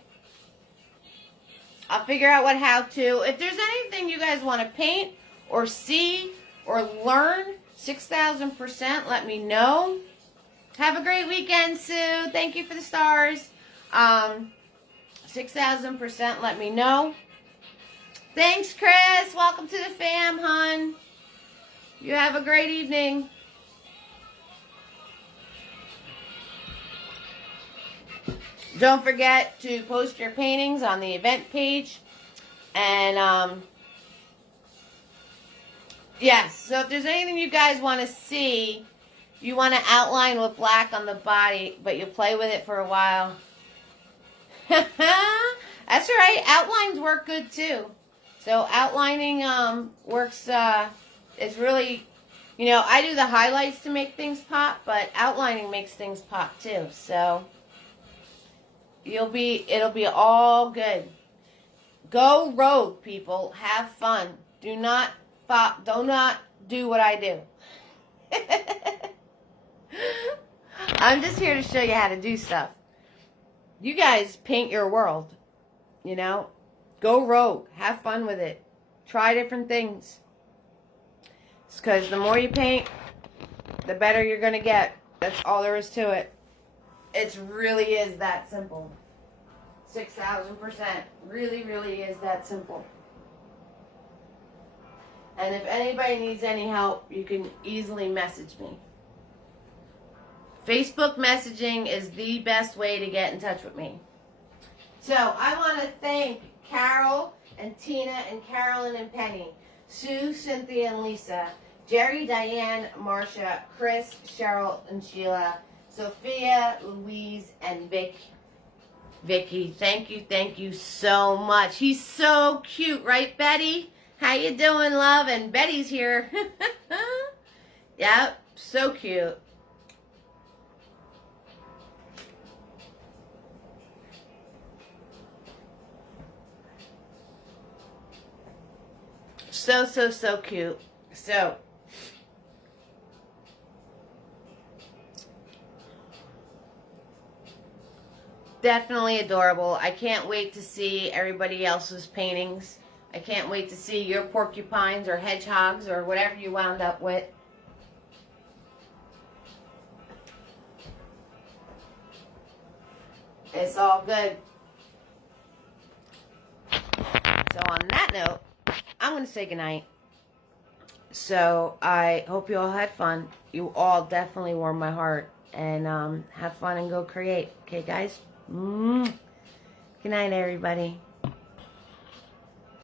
I'll figure out how to. If there's anything you guys want to paint or see or learn, 6,000%, let me know. Have a great weekend, Sue. Thank you for the stars. 6,000%, let me know. Thanks, Chris. Welcome to the fam, hon. You have a great evening. Don't forget to post your paintings on the event page. And, yes, so if there's anything you guys want to see, you want to outline with black on the body, but you play with it for a while. That's right. Outlines work good, too. So outlining works, is really, I do the highlights to make things pop, but outlining makes things pop, too. So it'll be all good. Go rogue, people. Have fun. Do not do what I do. I'm just here to show you how to do stuff. You guys paint your world, Go rogue. Have fun with it. Try different things. It's because the more you paint, the better you're going to get. That's all there is to it. It really is that simple. 6,000%. Really, really is that simple. And if anybody needs any help, you can easily message me. Facebook messaging is the best way to get in touch with me. So I want to thank Carol and Tina and Carolyn and Penny, Sue, Cynthia and Lisa, Jerry, Diane, Marcia, Chris, Cheryl and Sheila, Sophia, Louise, and Vicky. Thank you so much. He's so cute, right, Betty? How you doing, love? And Betty's here. Yep, so cute. So cute. So, definitely adorable. I can't wait to see everybody else's paintings. I can't wait to see your porcupines or hedgehogs or whatever you wound up with. It's all good. So on that note, I'm going to say goodnight. So I hope you all had fun. You all definitely warmed my heart. And have fun and go create. Okay, guys? Good night, everybody.